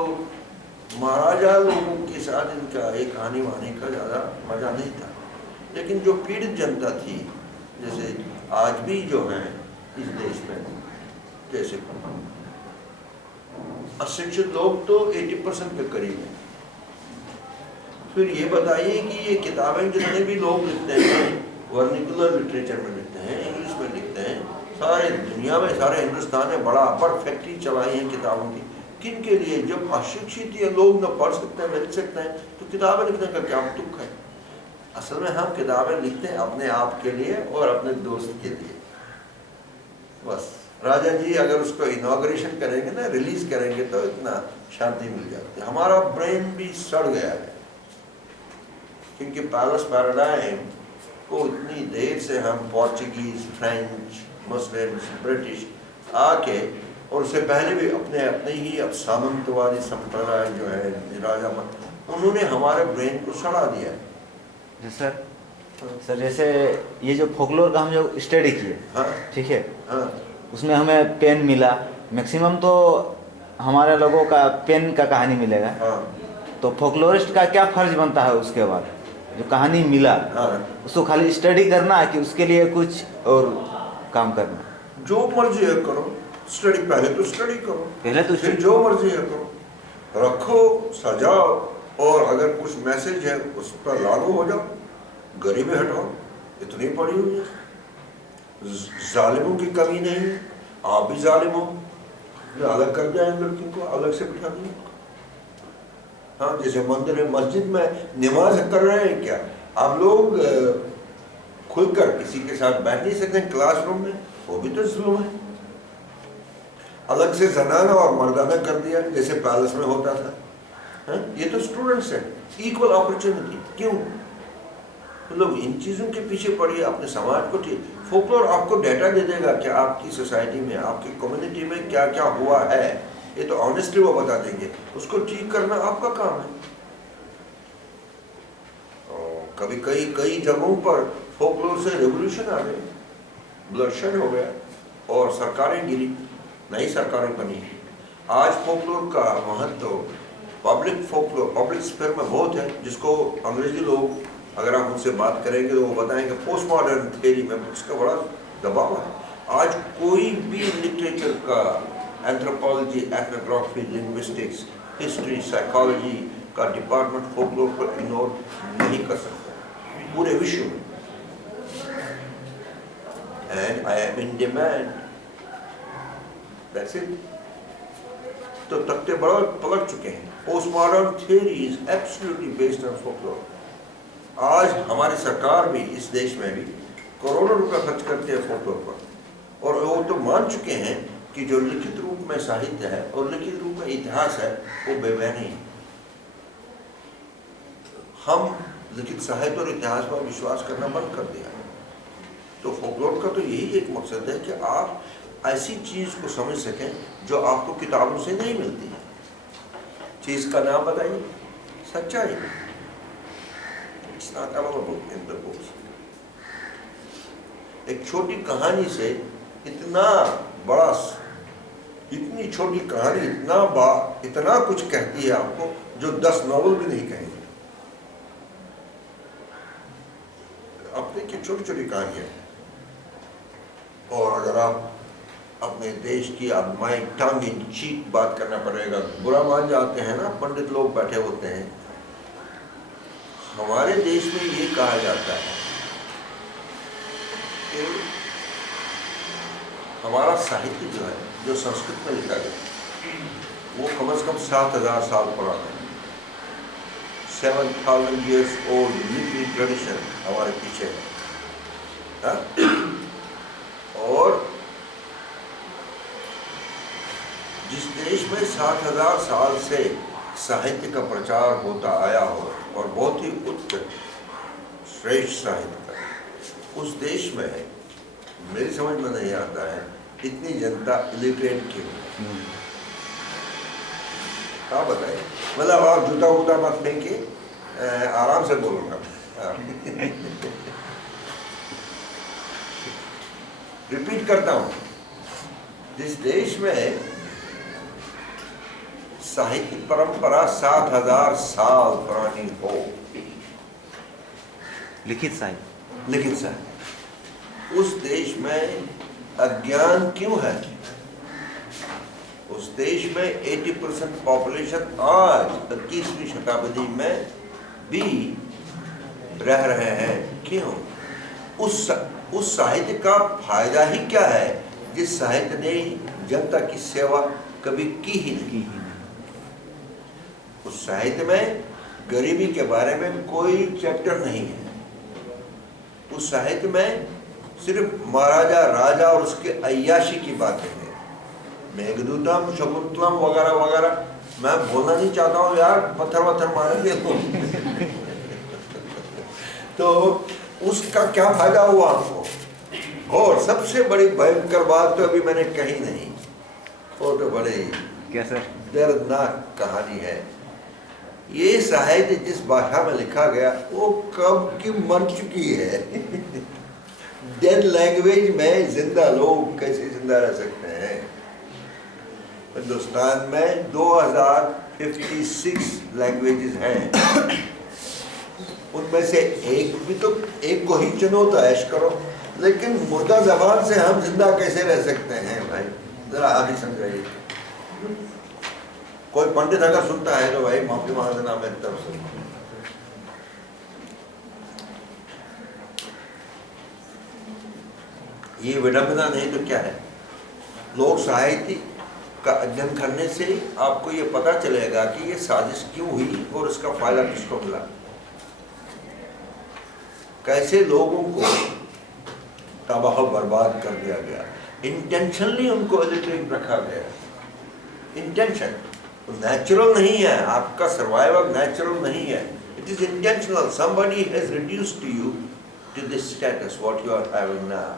مہاراجا لوگوں کے ساتھ ان کا ایک کہانی وہانی کا زیادہ مزہ نہیں تھا. لیکن جو پیڑت جنتا تھی, جیسے آج بھی جو ہیں اس دیش میں, جیسے اشکشت لوگ تو 80% کے قریب ہیں. پھر یہ بتائیے کہ یہ کتابیں جتنے بھی لوگ لکھتے ہیں, ورنیکولر لٹریچر میں لکھتے ہیں, انگلش میں لکھتے ہیں, سارے دنیا میں, سارے ہندوستان میں بڑا بڑ فیکٹری چلائی ہیں کتابوں کی. کن کے لیے؟ جب اشکشت یہ لوگ نہ پڑھ سکتے ہیں نہ لکھ سکتے ہیں تو کتابیں لکھنے کا کیا تک ہے. اصل میں ہم کتابیں لکھتے ہیں اپنے آپ کے لیے اور اپنے دوست کے لیے بس. راجا جی اگر اس کو انوگریشن کریں گے نا, ریلیز کریں گے تو اتنا شانتی مل جاتی ہے. ہمارا برین بھی سڑ گیا ہے کیونکہ پیلس پیراڈائم کو اتنی دیر سے ہم پورچوگیز, فرینچ, مسلمس, برٹش آ کے, اور اس سے پہلے بھی اپنے ہی اب سامنتوادی سمپردائے جو ہے راجا من, انہوں نے ہمارے برین کو سڑا دیا ہے. جی سر جیسے یہ جو فولکلور کا ہم جو اسٹڈی کیے, ٹھیک ہے, اس میں ہمیں پین ملا. میکسیمم تو ہمارے لوگوں کا پین کا کہانی ملے گا. تو فولکلورسٹ کا کیا فرض بنتا ہے اس کے بعد جو کہانی ملا, اس کو خالی اسٹڈی کرنا ہے کہ اس کے لیے کچھ اور کام کرنا؟ جو مرضی ہے کرو, اسٹڈی پہلے تو اسٹڈی کرو, پہلے تو پھر جو مرضی ہے کرو, رکھو, سجاؤ, اور اگر کچھ میسج ہے اس پر لاگو ہو جاؤ. غریبی ہٹاؤ, اتنی پڑی ہوئی ہے. ظالموں کی کمی نہیں ہے, آپ بھی ظالم ہو, الگ کر دیں لڑکی کو, الگ سے بٹھا دیں. ہاں, جیسے مندر مسجد میں نماز کر رہے ہیں کیا آپ لوگ کھل کر کسی کے ساتھ بیٹھ نہیں سکتے کلاس روم میں, وہ بھی تو ظلم ہے. الگ سے زنانہ اور مردانہ کر دیا جیسے پیلس میں ہوتا تھا. یہ تو اسٹوڈنٹس ہیں, ایکول اپرچونٹی. کیوں؟ مطلب ان چیزوں کے پیچھے پڑیے اپنے سماج کو ٹھیک. فولکلور آپ کو ڈیٹا دے دے گا کہ آپ کی سوسائٹی میں آپ کی کمیونٹی میں کیا کیا ہوا ہے, یہ تو آنیسٹلی وہ بتا دیں گے. اس کو ٹھیک کرنا آپ کا کام ہے. کبھی کئی جگہوں پر فولکلور سے ریولیوشن آ گئی, بلڈشڈ ہو گیا اور سرکاریں گری, نئی سرکاریں بنی. آج فولکلور کا مہتو پبلک فولکلور پبلک اسپیئر میں بہت ہے, جس کو انگریزی لوگ اگر آپ ان سے بات کریں گے تو وہ بتائیں گے پوسٹ ماڈرن تھیوری میں اس کا بڑا دباؤ ہے. آج کوئی بھی لٹریچر کا anthropology, ethnography, linguistics, history, psychology کا ڈپارٹمنٹ فولکلور پر اگنور نہیں کر سکتا پورے وشو میں. And I am in demand. That's it. تو تختے بڑا پلٹ چکے ہیں. Post modern theory is absolutely based on folklore. آج ہماری سرکار بھی اس دیش میں بھی کروڑوں روپے خرچ کرتے ہیں فولکلور پر, اور وہ تو مان چکے ہیں کہ جو لکھت روپ میں ساہتیہ ہے اور لکھت روپ میں اتہاس ہے وہ بے معنی ہے. ہم لکھت ساہتیہ اور اتہاس پر وشواس کرنا بند کر دیا. تو فولکلور کا تو یہی ایک مقصد ہے کہ آپ ایسی چیز کو سمجھ سکیں جو آپ کو کتابوں سے نہیں ملتی ہے. چیز کا نام بتائیے, سچائی. It's not available in the books. ایک چھوٹی کہانی سے اتنی چھوٹی کہانی اتنا کچھ کہتی ہے آپ کو جو 10 ناول بھی نہیں کہیں گے. آپ دیکھیے چھوٹی چھوٹی کہانیاں. اور اگر آپ اپنے دیش کی مائی ٹنگ ان چیک بات کرنا پڑے گا, برا مان جاتے ہیں نا, پنڈت لوگ بیٹھے ہوتے ہیں. ہمارے دیش میں یہ کہا جاتا ہے کہ ہمارا ساہتیہ جو ہے, جو سنسکرت میں لکھا گیا, وہ کم از کم 7000 سال پرانا ہے. 7000 years old literary tradition ہمارے پیچھے ہے. اور جس دیش میں 7000 سال سے ساہتیہ کا پرچار ہوتا آیا ہو اور بہت ہی شریشٹھ ساہتیہ کا, اس دیش میں میری سمجھ میں نہیں آتا ہے اتنی جنتا الٹریٹ کیوں. آپ بتائیں, مطلب آپ جوتا ووتا مت پھینکے, آرام سے بولوں گا. ریپیٹ کرتا ہوں, جس دیش میں ساہتیہ پرمپرا 7000 سال پرانی ہو, لکھت ساہتیہ, اس دیش میں اگیان کیوں ہے؟ اس دیش میں 80% پاپولیشن آج 21ویں شتابدی میں بھی رہ رہے ہیں. کیوں؟ اس ساہتیہ کا فائدہ ہی کیا ہے جس ساہتیہ نے جنتا کی سیوا کبھی کی ہی نہیں. اس ساہتیہ میں غریبی کے بارے میں کوئی چیپٹر نہیں ہے. اس ساہتیہ میں صرف مہاراجا راجا اور اس کے عیاشی کی باتیں ہیں. میگھدوتم, شکنتلم وغیرہ وغیرہ میں بولنا نہیں چاہتا ہوں یار, پتھر وتھر ماریں گے تو اس کا کیا فائدہ ہوا ہم کو؟ اور سب سے بڑی بھینکر بات تو ابھی میں نے کہی نہیں, وہ تو بڑی دردناک کہانی ہے. یہ ساہتیہ جس بھاشا میں لکھا گیا وہ کب کی مر چکی ہے. ڈیڈ لینگویج میں زندہ لوگ کیسے زندہ رہ سکتے ہیں؟ ہندوستان میں 2056 لینگویجز ہیں, ان میں سے ایک کو ہی چنو تو عیش کرو, لیکن مردہ زبان سے ہم زندہ کیسے رہ سکتے ہیں بھائی؟ ذرا آپ ہی سمجھائیے. کوئی پنڈت اگر سنتا ہے تو بھائی معافی مانگ دینا میری طرف سے. یہ وڈمبنا نہیں تو کیا ہے؟ لوک ساہتیہ کا ادھین کرنے سے آپ کو یہ پتا چلے گا کہ یہ سازش کیوں ہوئی اور اس کا فائدہ کس کو ملا. کیسے لوگوں کو تباہ و برباد کر دیا گیا, انٹینشنلی ان کو الٹریٹ رکھا گیا. انٹینشن نیچرل نہیں ہے, آپ کا سروائیول نیچرل نہیں ہے. It is intentional. Somebody has reduced you to this status, what you are having now.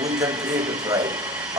we can create a tribe.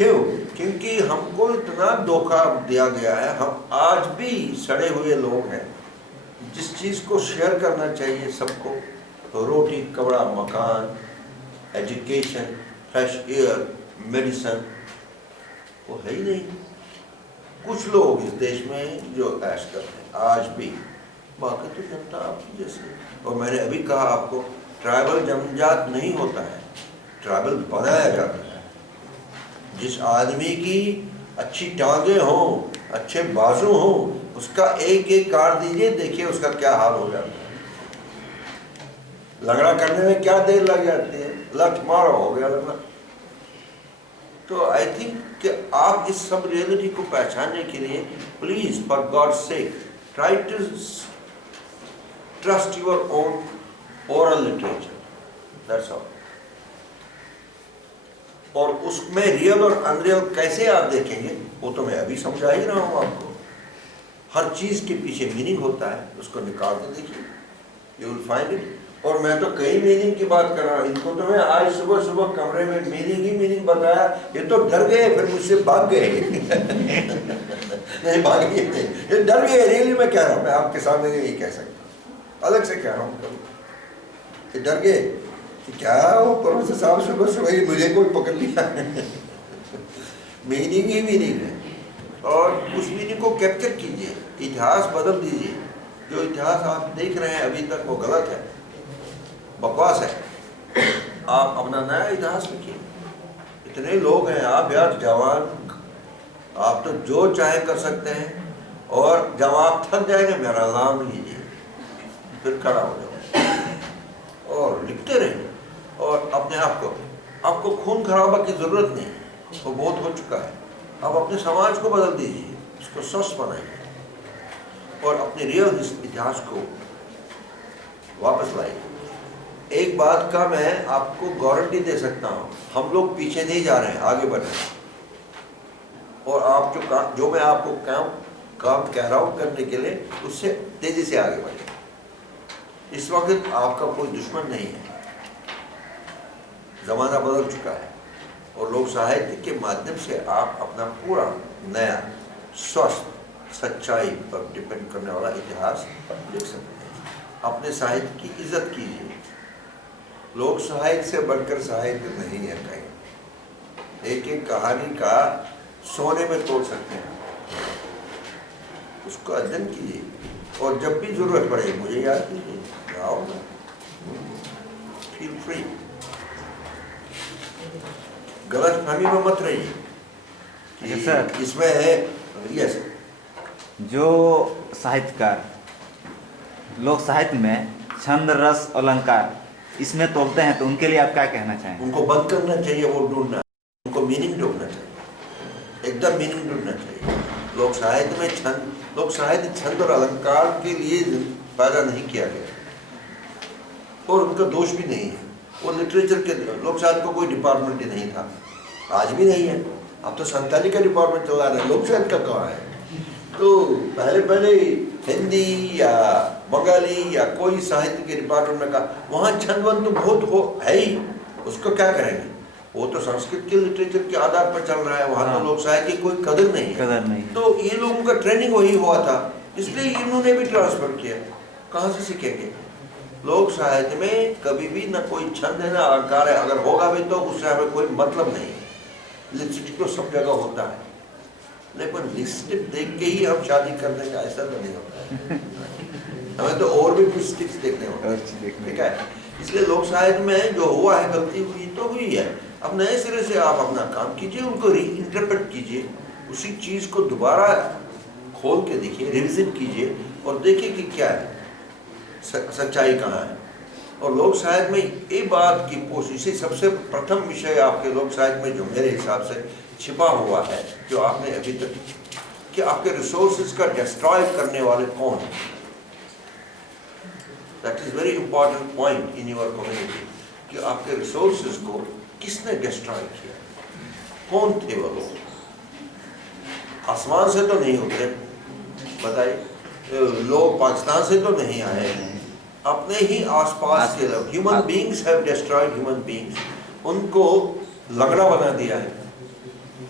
کیوں؟ کیونکہ ہم کو اتنا دھوکہ دیا گیا ہے. ہم آج بھی سڑے ہوئے لوگ ہیں. جس چیز کو شیئر کرنا چاہیے سب کو، روٹی کپڑا مکان ایجوکیشن فریش ایئر میڈیسن، وہ ہے ہی نہیں. کچھ لوگ اس دیش میں جو عیش کرتے ہیں آج بھی، باقی تو جنتا آپ کی جیسے. اور میں نے ابھی کہا آپ کو، ٹرائبل جنجات نہیں ہوتا ہے، ٹرائبل بنایا جاتا ہے. جس آدمی کی اچھی ٹانگیں ہوں، اچھے بازو ہوں، اس کا ایک ایک کارڈ دیجئے، دیکھیے اس کا کیا حال ہو جاتا ہے. لنگڑا کرنے میں کیا دیر لگ جاتی ہے، لٹ مارو ہو گیا لنگڑا. تو آئی تھنک کہ آپ اس سب ریئلٹی کو پہچاننے کے لیے please for God sake try to trust your own oral literature, that's all. اور اس میں ریئل اور انریل کیسے آپ دیکھیں گے وہ تو میں ابھی سمجھا ہی رہا ہوں آپ کو. ہر چیز کے پیچھے میننگ ہوتا ہے، اس کو نکال کے دیکھیے، یو ول فائنڈ اٹ. اور میں تو کئی میننگ کی بات کر رہا ہوں. ان کو تو میں آج صبح صبح کمرے میں میننگ ہی میننگ بتایا، یہ تو ڈر گئے، پھر مجھ سے بھاگ گئے. نہیں بھاگے نہیں، یہ ڈر گئے. ریئلی میں کہہ رہا ہوں، میں آپ کے سامنے نہیں کہہ سکتا، الگ سے کہہ رہا ہوں. یہ ڈر گئے کہ کیا وہ پروفیسر صاحب صبح صبح ہی مجھے کوئی پکڑ لیا. میننگ ہی میننگ ہے، اور اس میننگ کو کیپچر کیجئے، اتہاس بدل دیجئے. جو اتہاس آپ دیکھ رہے ہیں ابھی تک وہ غلط ہے، بکواس ہے. آپ اپنا نیا اتہاس لکھیے. اتنے لوگ ہیں، آپ یار جوان، آپ تو جو چاہے کر سکتے ہیں. اور جب آپ تھک جائیں گے میرا نام لیجیے، پھر کھڑا ہو جائے اور لکھتے رہیں. اور اپنے آپ کو خون خرابہ کی ضرورت نہیں، وہ بہت ہو چکا ہے. آپ اپنے سماج کو بدل دیجیے، اس کو سوستھ بنائیے، اور اپنے ریئل اتہاس کو واپس لائیے. ایک بات کا میں آپ کو گارنٹی دے سکتا ہوں، ہم لوگ پیچھے نہیں جا رہے ہیں، آگے بڑھ رہے ہیں. اور آپ جو میں آپ کو کام کہہ رہا ہوں کرنے کے لیے، اس سے تیزی سے آگے بڑھیں. اس وقت آپ کا کوئی دشمن نہیں ہے، زمانہ بدل چکا ہے. اور لوک ساہتیہ کے مادھیم سے آپ اپنا پورا نیا سوستھ سچائی پر ڈپینڈ کرنے والا اتہاس لکھ سکتے ہیں. اپنے ساہتیہ کی عزت کیجیے. لوک ساہتیہ سے بڑھ کر ساہتیہ نہیں ہے کہیں. ایک ایک کہانی کا سونے میں توڑ سکتے ہیں، اس کو ادھین کیجیے. اور جب بھی ضرورت پڑے مجھے یاد کیجیے، میں آؤں گا. Feel free. غلط فہمی میں مت رہیے سر. اس میں ہے یس جو ساہتکار لوک ساہتیہ میں چھند رس النکار اس میں تولتے ہیں، تو ان کے لیے آپ کیا کہنا چاہیں گے؟ ان کو بند کرنا چاہیے، وہ ڈھونڈنا، ان کو میننگ ڈھونڈنا چاہیے، ایک دم میننگ ڈھونڈنا چاہیے. لوک ساہتیہ میں لوک ساہتیہ چھند اور النکار کے لیے پیدا نہیں کیا گیا، اور ان کا دوش بھی نہیں ہے. وہ لٹریچر کے لوک ساہتیہ کو کوئی ڈپارٹمنٹ ہی نہیں تھا، آج بھی نہیں ہے. اب تو سنتالی کا ڈپارٹمنٹ چلا رہا ہے، لوک ساہتیہ کا کہاں ہے؟ تو پہلے ہندی یا بنگالی یا کوئی ساہتیہ کے ڈپارٹمنٹ میں کہا، وہاں چھند ون تو بہت ہے ہی، اس کو کیا کریں گے؟ وہ تو سنسکرت کے لٹریچر کے آدھار پر چل رہا ہے، وہاں تو لوک ساہتیہ کی کوئی قدر نہیں ہے. تو یہ لوگوں کا ٹریننگ وہی ہوا تھا، اس لیے انہوں نے بھی ٹرانسفر کیا. کہاں سے سیکھیں گے؟ لوک ساہتیہ میں کبھی بھی نہ کوئی چھند ہے نہ النکار ہے. اگر ہوگا بھی تو اس سے ہمیں کوئی مطلب نہیں. لپسٹک تو سب جگہ ہوتا ہے، لیکن لپسٹک دیکھ کے ہی ہم شادی کر دیں گے ایسا تو نہیں ہوتا ہے. ہمیں تو اور بھی لپسٹکس دیکھنے ہوتے ہیں، ٹھیک ہے. اس لیے لوک ساہتیہ میں جو ہوا ہے، غلطی ہوئی تو ہوئی ہے. اب نئے سرے سے آپ اپنا کام کیجئے، ان کو ری انٹرپریٹ کیجئے، اسی چیز کو دوبارہ کھول کے دیکھیے، ریویژن کیجئے، اور دیکھیے کہ کیا ہے، سچائی کہاں ہے. اور لوک ساہتیہ میں یہ بات کی کوشش، سب سے پرتھم وشے آپ کے لوک ساہتیہ میں جو میرے حساب سے چھپا ہوا ہے، جو آپ نے ابھی تک، کہ آپ کے ریسورسز کا ڈسٹرائے کرنے والے کون ہیں. That is very important point in your community, کہ آپ کے ریسورسز کو کس نے ڈسٹرائے کیا، کون تھے وہ لوگ. آسمان سے تو نہیں اترے، بتائیے. لوگ پاکستان سے تو نہیں آئے، اپنے ہی آس پاس کے لوگ. Human beings have destroyed human beings, ان کو لنگڑا بنا دیا ہے.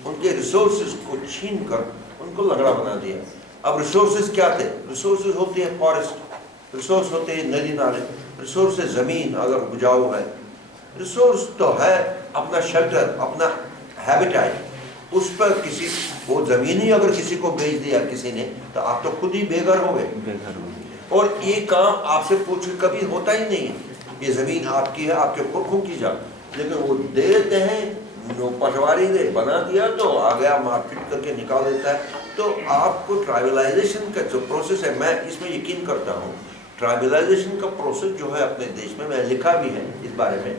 ان کے ریسورسز کو چھین کر ان کو لنگڑا بنا دیا. اب ریسورسز کیا تھے؟ ریسورسز ہوتے ہیں فارسٹ، ریسورس ہوتے ہیں ندی نالے، ریسورس ہے زمین اگر اپجاؤ ہے، ریسورس تو ہے اپنا شیلٹر، اپنا ہیبیٹیٹ. اس پر کسی وہ زمین ہی اگر کسی کو بیچ دیا کسی نے تو آپ تو خود ہی بے گھر ہو گئے. اور یہ کام آپ سے پوچھ کے کبھی ہوتا ہی نہیں ہے. یہ زمین آپ کی ہے، آپ کے پرکھوں کی جا، لیکن وہ دے دیتے ہیں، پٹواری نے بنا دیا تو آ گیا مار پیٹ کر کے نکال دیتا ہے. تو آپ کو ٹرائبلائزیشن کا جو پروسیس ہے، میں اس میں یقین کرتا ہوں ٹرائبلائزیشن کا پروسیس جو ہے اپنے دیش میں لکھا بھی ہے اس بارے میں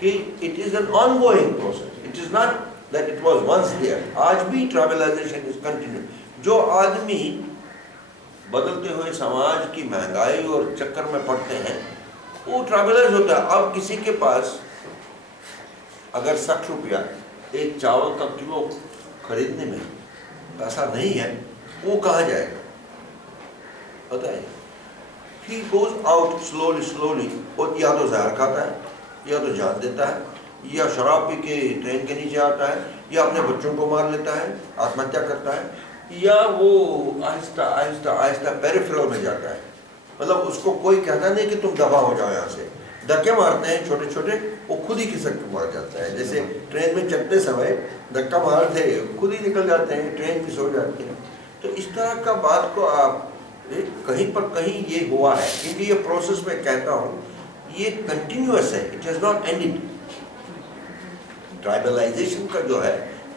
کہ it is an on going process. It is not that it was once there. آج بھی tribalization is continuing. جو آدمی بدلتے ہوئے سماج کی مہنگائی اور چکر میں پڑتے ہیں وہ tribalize ہوتا ہے. اب کسی کے پاس اگر 60 روپیہ ایک چاول کا کلو خریدنے میں پیسہ نہیں ہے، وہ کہاں جائے گا بتائیے؟ He goes out slowly اور یا تو زہر کھاتا ہے، یا تو جان دیتا ہے، یا شراب پی کے ٹرین کے نیچے آتا ہے، یا اپنے بچوں کو مار لیتا ہے، آتم ہتیا کرتا ہے، یا وہ آہستہ آہستہ آہستہ پیریفرل میں جاتا ہے. مطلب اس کو کوئی کہتا نہیں کہ تم دفع ہو جاؤ یہاں سے. دھکے مارتے ہیں چھوٹے چھوٹے، وہ خود ہی کھسک کے مر جاتا ہے. جیسے ٹرین میں چلتے سمے دھکا مارتے خود ہی نکل جاتے ہیں، ٹرین بھی سو جاتی ہے. تو اس طرح کا بات کو آپ کہیں پر کہیں یہ ہوا ہے، کیونکہ یہ پروسیس میں کہتا ہوں یہ کنٹینیوس ہے. It has not ended. Tribalisation کا جو ہے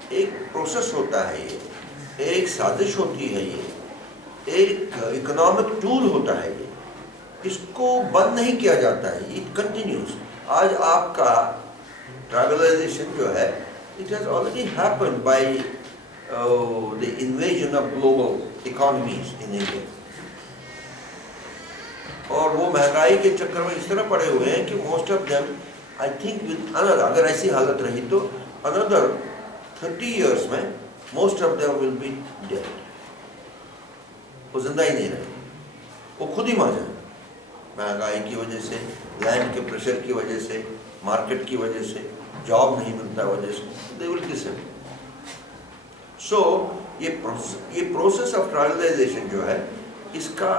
ایک پروسیس ہوتا ہے، یہ ایک سازش ہوتی ہے، یہ ایک اکنامک ٹول ہوتا ہے. یہ اس کو بند نہیں کیا جاتا ہے، اٹ کنٹینیوز. آج آپ کا ٹرائبلائزیشن جو ہے it has already happen by the invasion of global economies in India. اور وہ مہنگائی کے چکر میں اس طرح پڑے ہوئے ہیں کہ most of them I think with another, اگر ایسی حالت رہی تو another 30 years میں most of them will be dead. وہ زندہ ہی نہیں رہے، وہ خود ہی مر جائیں. مہنگائی کی وجہ سے، لینڈ کے پریشر کی وجہ سے، مارکیٹ کی وجہ سے، جاب نہیں ملتا وجہ سے، they will disappear. So یہ پروسیس آف ٹرائبلائزیشن جو ہے اس کا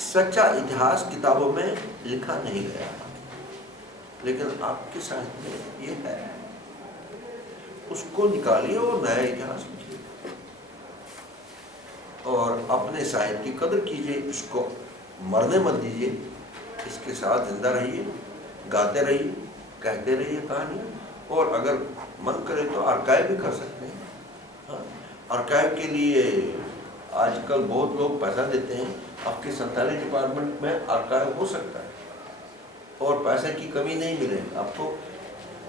سچا اتہاس کتابوں میں لکھا نہیں گیا، لیکن آپ کے ساتھ میں یہ ہے. اس کو نکالیے اور نیا اتہاس لکھیے اور اپنے شاعر کی قدر کیجیے. اس کو مرنے مت دیجیے، اس کے ساتھ زندہ رہیے، گاتے رہیے، کہتے رہیے کہانیاں. اور اگر من کرے تو آرکائیو بھی کر سکتے ہیں. آرکائیو کے لیے آج کل بہت لوگ پیسہ دیتے ہیں. آپ کے سنتالی ڈپارٹمنٹ میں آرکائیو ہو سکتا ہے اور پیسے کی کمی نہیں ملے. آپ کو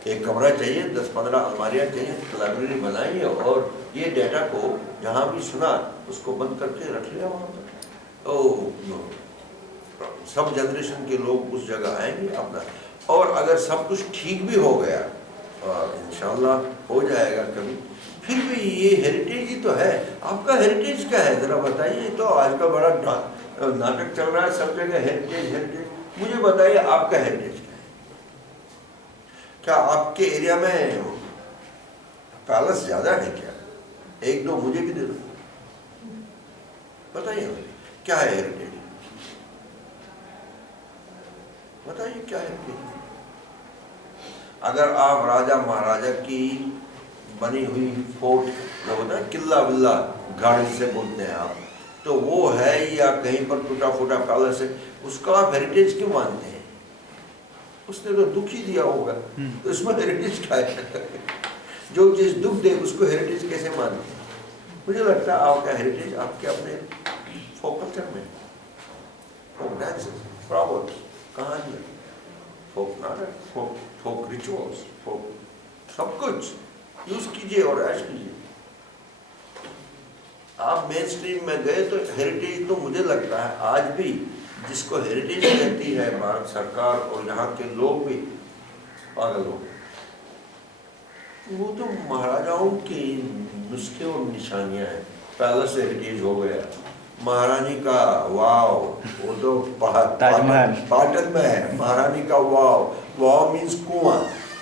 ایک کمرہ چاہیے، 10-15 الماریاں چاہیے، لائبریری بنائیے اور یہ ڈیٹا کو جہاں بھی سنا اس کو بند کر کے رکھ لیا وہاں پر. سب جنریشن کے لوگ اس جگہ آئیں گے اپنا. اور اگر سب کچھ ٹھیک بھی ہو گیا اور انشاءاللہ ہو جائے گا کبھی، پھر بھی یہ ہیریٹیج ہی تو ہے. آپ کا ہیریٹیج کیا ہے ذرا بتائیے. تو آج کا بڑا ناٹک چل رہا ہے سب جگہ ہیریٹیج ہیریٹیج. مجھے بتائیے آپ کا ہیریٹیج کیا ہے؟ کیا آپ کے ایریا میں پیلس زیادہ ہے کیا؟ 1-2 مجھے بھی دے دو، بتائیے کیا ہے ہیریٹیج. بتائیے کیا ہے. اگر آپ راجہ مہاراجہ کی بنی ہوئی فورٹ جو ہوتا ہے قلعہ ولہ گاڑی سے بولتے ہیں آپ، تو وہ ہے یا کہیں پر ٹوٹا پھوٹا پیلس ہے، اس کا آپ ہیریٹیج کیوں مانتے ہیں؟ اس نے تو دکھ ہی دیا ہوگا، تو اس میں ہیریٹیج کیا ہے؟ جو چیز دکھ دے اس کو ہیریٹیج کیسے مانتے ہیں؟ مجھے لگتا ہے آپ کا ہیریٹیج آپ کے اپنے فوک کلچر میں، فوک ڈانسز، پراوربس، کہانیاں، فوک ناٹک، فوک ریچولس، فوک سب کچھ یوز کیجیے اور عیش کیجیے. آپ مین اسٹریم میں گئے تو ہیریٹیج تو مجھے لگتا ہے آج بھی جس کو ہیریٹیج کہتی ہے بھارت سرکار اور یہاں کے لوگ بھی پاگل ہو گئے. وہ تو مہاراجاؤں کی نسخے اور نشانیاں ہیں. پیلس ہیریٹیج ہو گیا، مہارانی کا واو، وہ تو پاٹن میں ہے، مہارانی کا واو، واو مینس کنواں،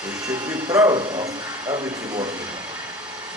you should be proud of everything what you have,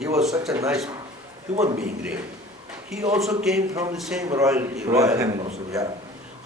he was such a nice human being really. He also came from the same royalty, royal family, yeah.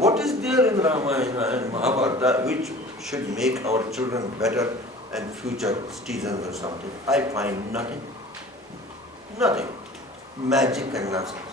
What is there in Ramayana and Mahabharata which should make our children better and future citizens or something? I find nothing. Nothing. Magic and nonsense.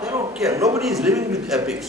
They don't care. Nobody is living with epics.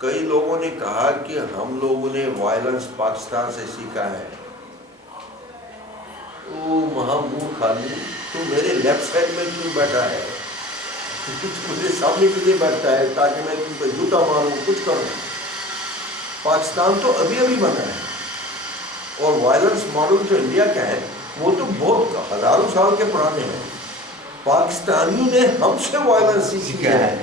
کئی لوگوں نے کہا کہ ہم لوگوں نے violence Pakistan سے سیکھا ہے. او محمود خالی تو میرے لیفٹ سائڈ میں کیوں بیٹھا ہے؟ مجھے سامنے کے لیے بیٹھتا ہے تاکہ میں تم پہ جوتا ماروں, کچھ کروں. پاکستان تو ابھی ابھی بنا ہے, اور وائلنس ماڈل جو انڈیا کا ہے وہ تو بہت ہزاروں سال کے پرانے ہیں. پاکستانیوں نے ہم سے وائلنس سیکھی ہے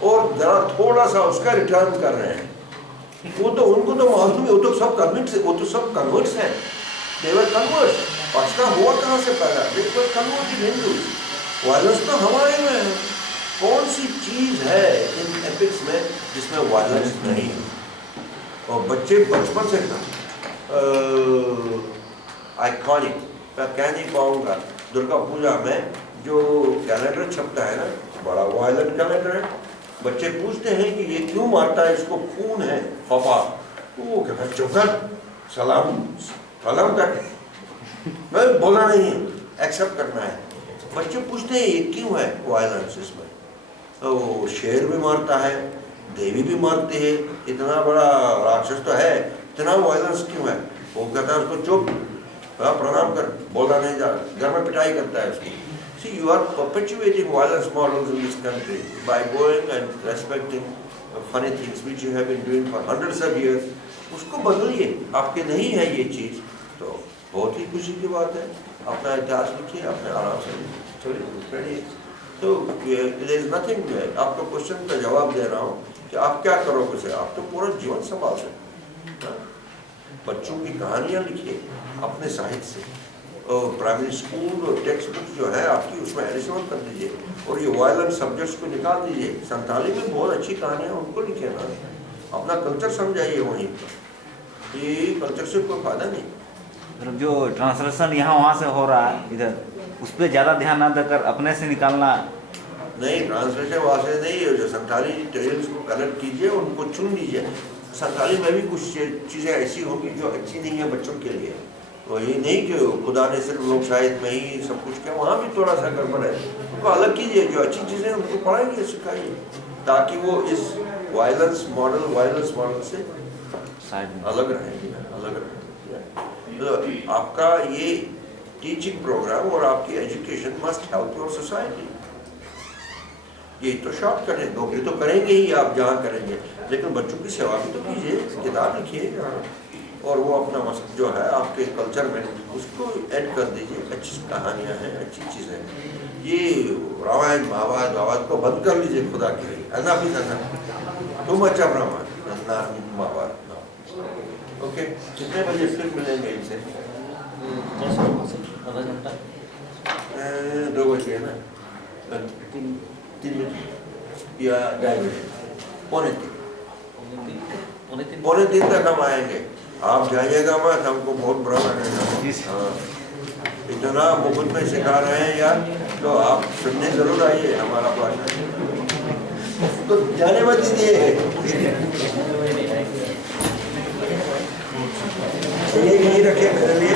اور ذرا تھوڑا سا اس کا ریٹرن کر رہے ہیں. وہ تو ان کو تو معلوم ہے, وہ تو سب کنورٹس ہیں. They were converts. پاکستان ہوا کہاں سے پیدا؟ They were converted Hindus. Violence تو ہمارے میں ہے. کون سی چیز ہے ان ایپکس میں جس میں وائلنس نہیں ہے؟ اور بچے بچپن سے آئیکانک میں کہہ نہیں پاؤں گا, درگا پوجا میں جو کیلنڈر چھپتا ہے نا, بڑا وائلنٹ کیلنڈر ہے. بچے پوچھتے ہیں کہ یہ کیوں مارتا ہے, اس کو خون ہے پاپا. وہ کہتا ہے چپ کر, سلام کر. میں بولا نہیں ہے, ایکسیپٹ کرنا ہے. بچے پوچھتے ہیں یہ کیوں ہے وائلنس اس میں. وہ شیر بھی مارتا ہے, دیوی بھی مارتے ہیں, اتنا بڑا راکشس تو ہے, اتنا وائلنس کیوں ہے؟ وہ کہتا ہے اس کو چپ, پرنام کر, بولا نہیں جا, گھر میں پٹائی کرتا ہے اس کی. See, you are perpetuating violence models in this country by going and respecting funny things which you have been doing for hundreds of years. اس کو بدلیے. آپ کے نہیں ہے یہ چیز تو بہت ہی خوشی کی بات ہے. اپنا اتہاس لکھیے, اپنے آرام سے چلیے. تو there is nothing. آپ کا کوشچن کا جواب دے رہا ہوں کہ آپ کیا کرو گے. آپ تو پورا جیون سنبھال سکتے. بچوں کی کہانیاں لکھیے اپنے ساہت سے, اور پرائمری اسکول اور ٹیکسٹ بک جو ہے آپ کی اس میں ایڈیشنل کر دیجیے, اور یہ وائلنٹ سبجیکٹس کو نکال دیجیے. سنتالی میں بہت اچھی کہانیاں ان کو لکھے نا, اپنا کلچر سمجھائیے وہیں پر. یہ کلچر سے کوئی فائدہ نہیں. جو ٹرانسلیشن یہاں وہاں سے ہو رہا ہے ادھر, اس پہ زیادہ دھیان نہ دے کر اپنے سے نکالنا. نہیں, ٹرانسلیشن واسطے نہیں ہے. جو سنتالی ٹیلس کو کلیکٹ کیجیے, ان کو چن لیجیے. سنتالی میں بھی کچھ چیزیں ایسی ہوں گی جو اچھی نہیں ہیں بچوں کے لیے. تو یہ نہیں کہ خدا نے صرف لوگ شاید میں ہی سب کچھ کیا, وہاں بھی تھوڑا سا گڑبڑ ہے. ان کو الگ کیجیے, جو اچھی چیزیں ان کو پڑھائیے, سکھائیے, تاکہ وہ اس وائلنس ماڈل سے الگ رہیں. تو آپ کا یہ ٹیچنگ پروگرام اور آپ کی education must help your society. یہ تو شارٹ کٹ ہے. نوکری تو کریں گے ہی آپ جہاں کریں گے, لیکن بچوں کی سیوا بھی تو کیجیے, کتاب لکھیے, اور وہ اپنا مقصد جو ہے آپ کے کلچر میں اس کو ایڈ کر دیجیے. اچھی کہانیاں ہیں, اچھی چیزیں ہیں. یہ رامائن مہابھارت کو بند کر لیجیے خدا کے لیے. enough is enough. too much of Ramayan Mahabharat. Okay, کتنے بجے پھر ملیں گے ان سے؟ آدھا گھنٹہ, 2 بجے ہے نا, 3 بجے یا 2:30 بجے, 2:45 تک ہم آئیں گے. آپ جائیے گا مت, ہم کو بہت برا لگے گا. ہاں, اتنا مفت میں سکھا رہے ہیں یار, تو آپ سننے ضرور آئیے ہمارا بات. تو جانے مت دیجیے, یہی رکھے میرے لیے.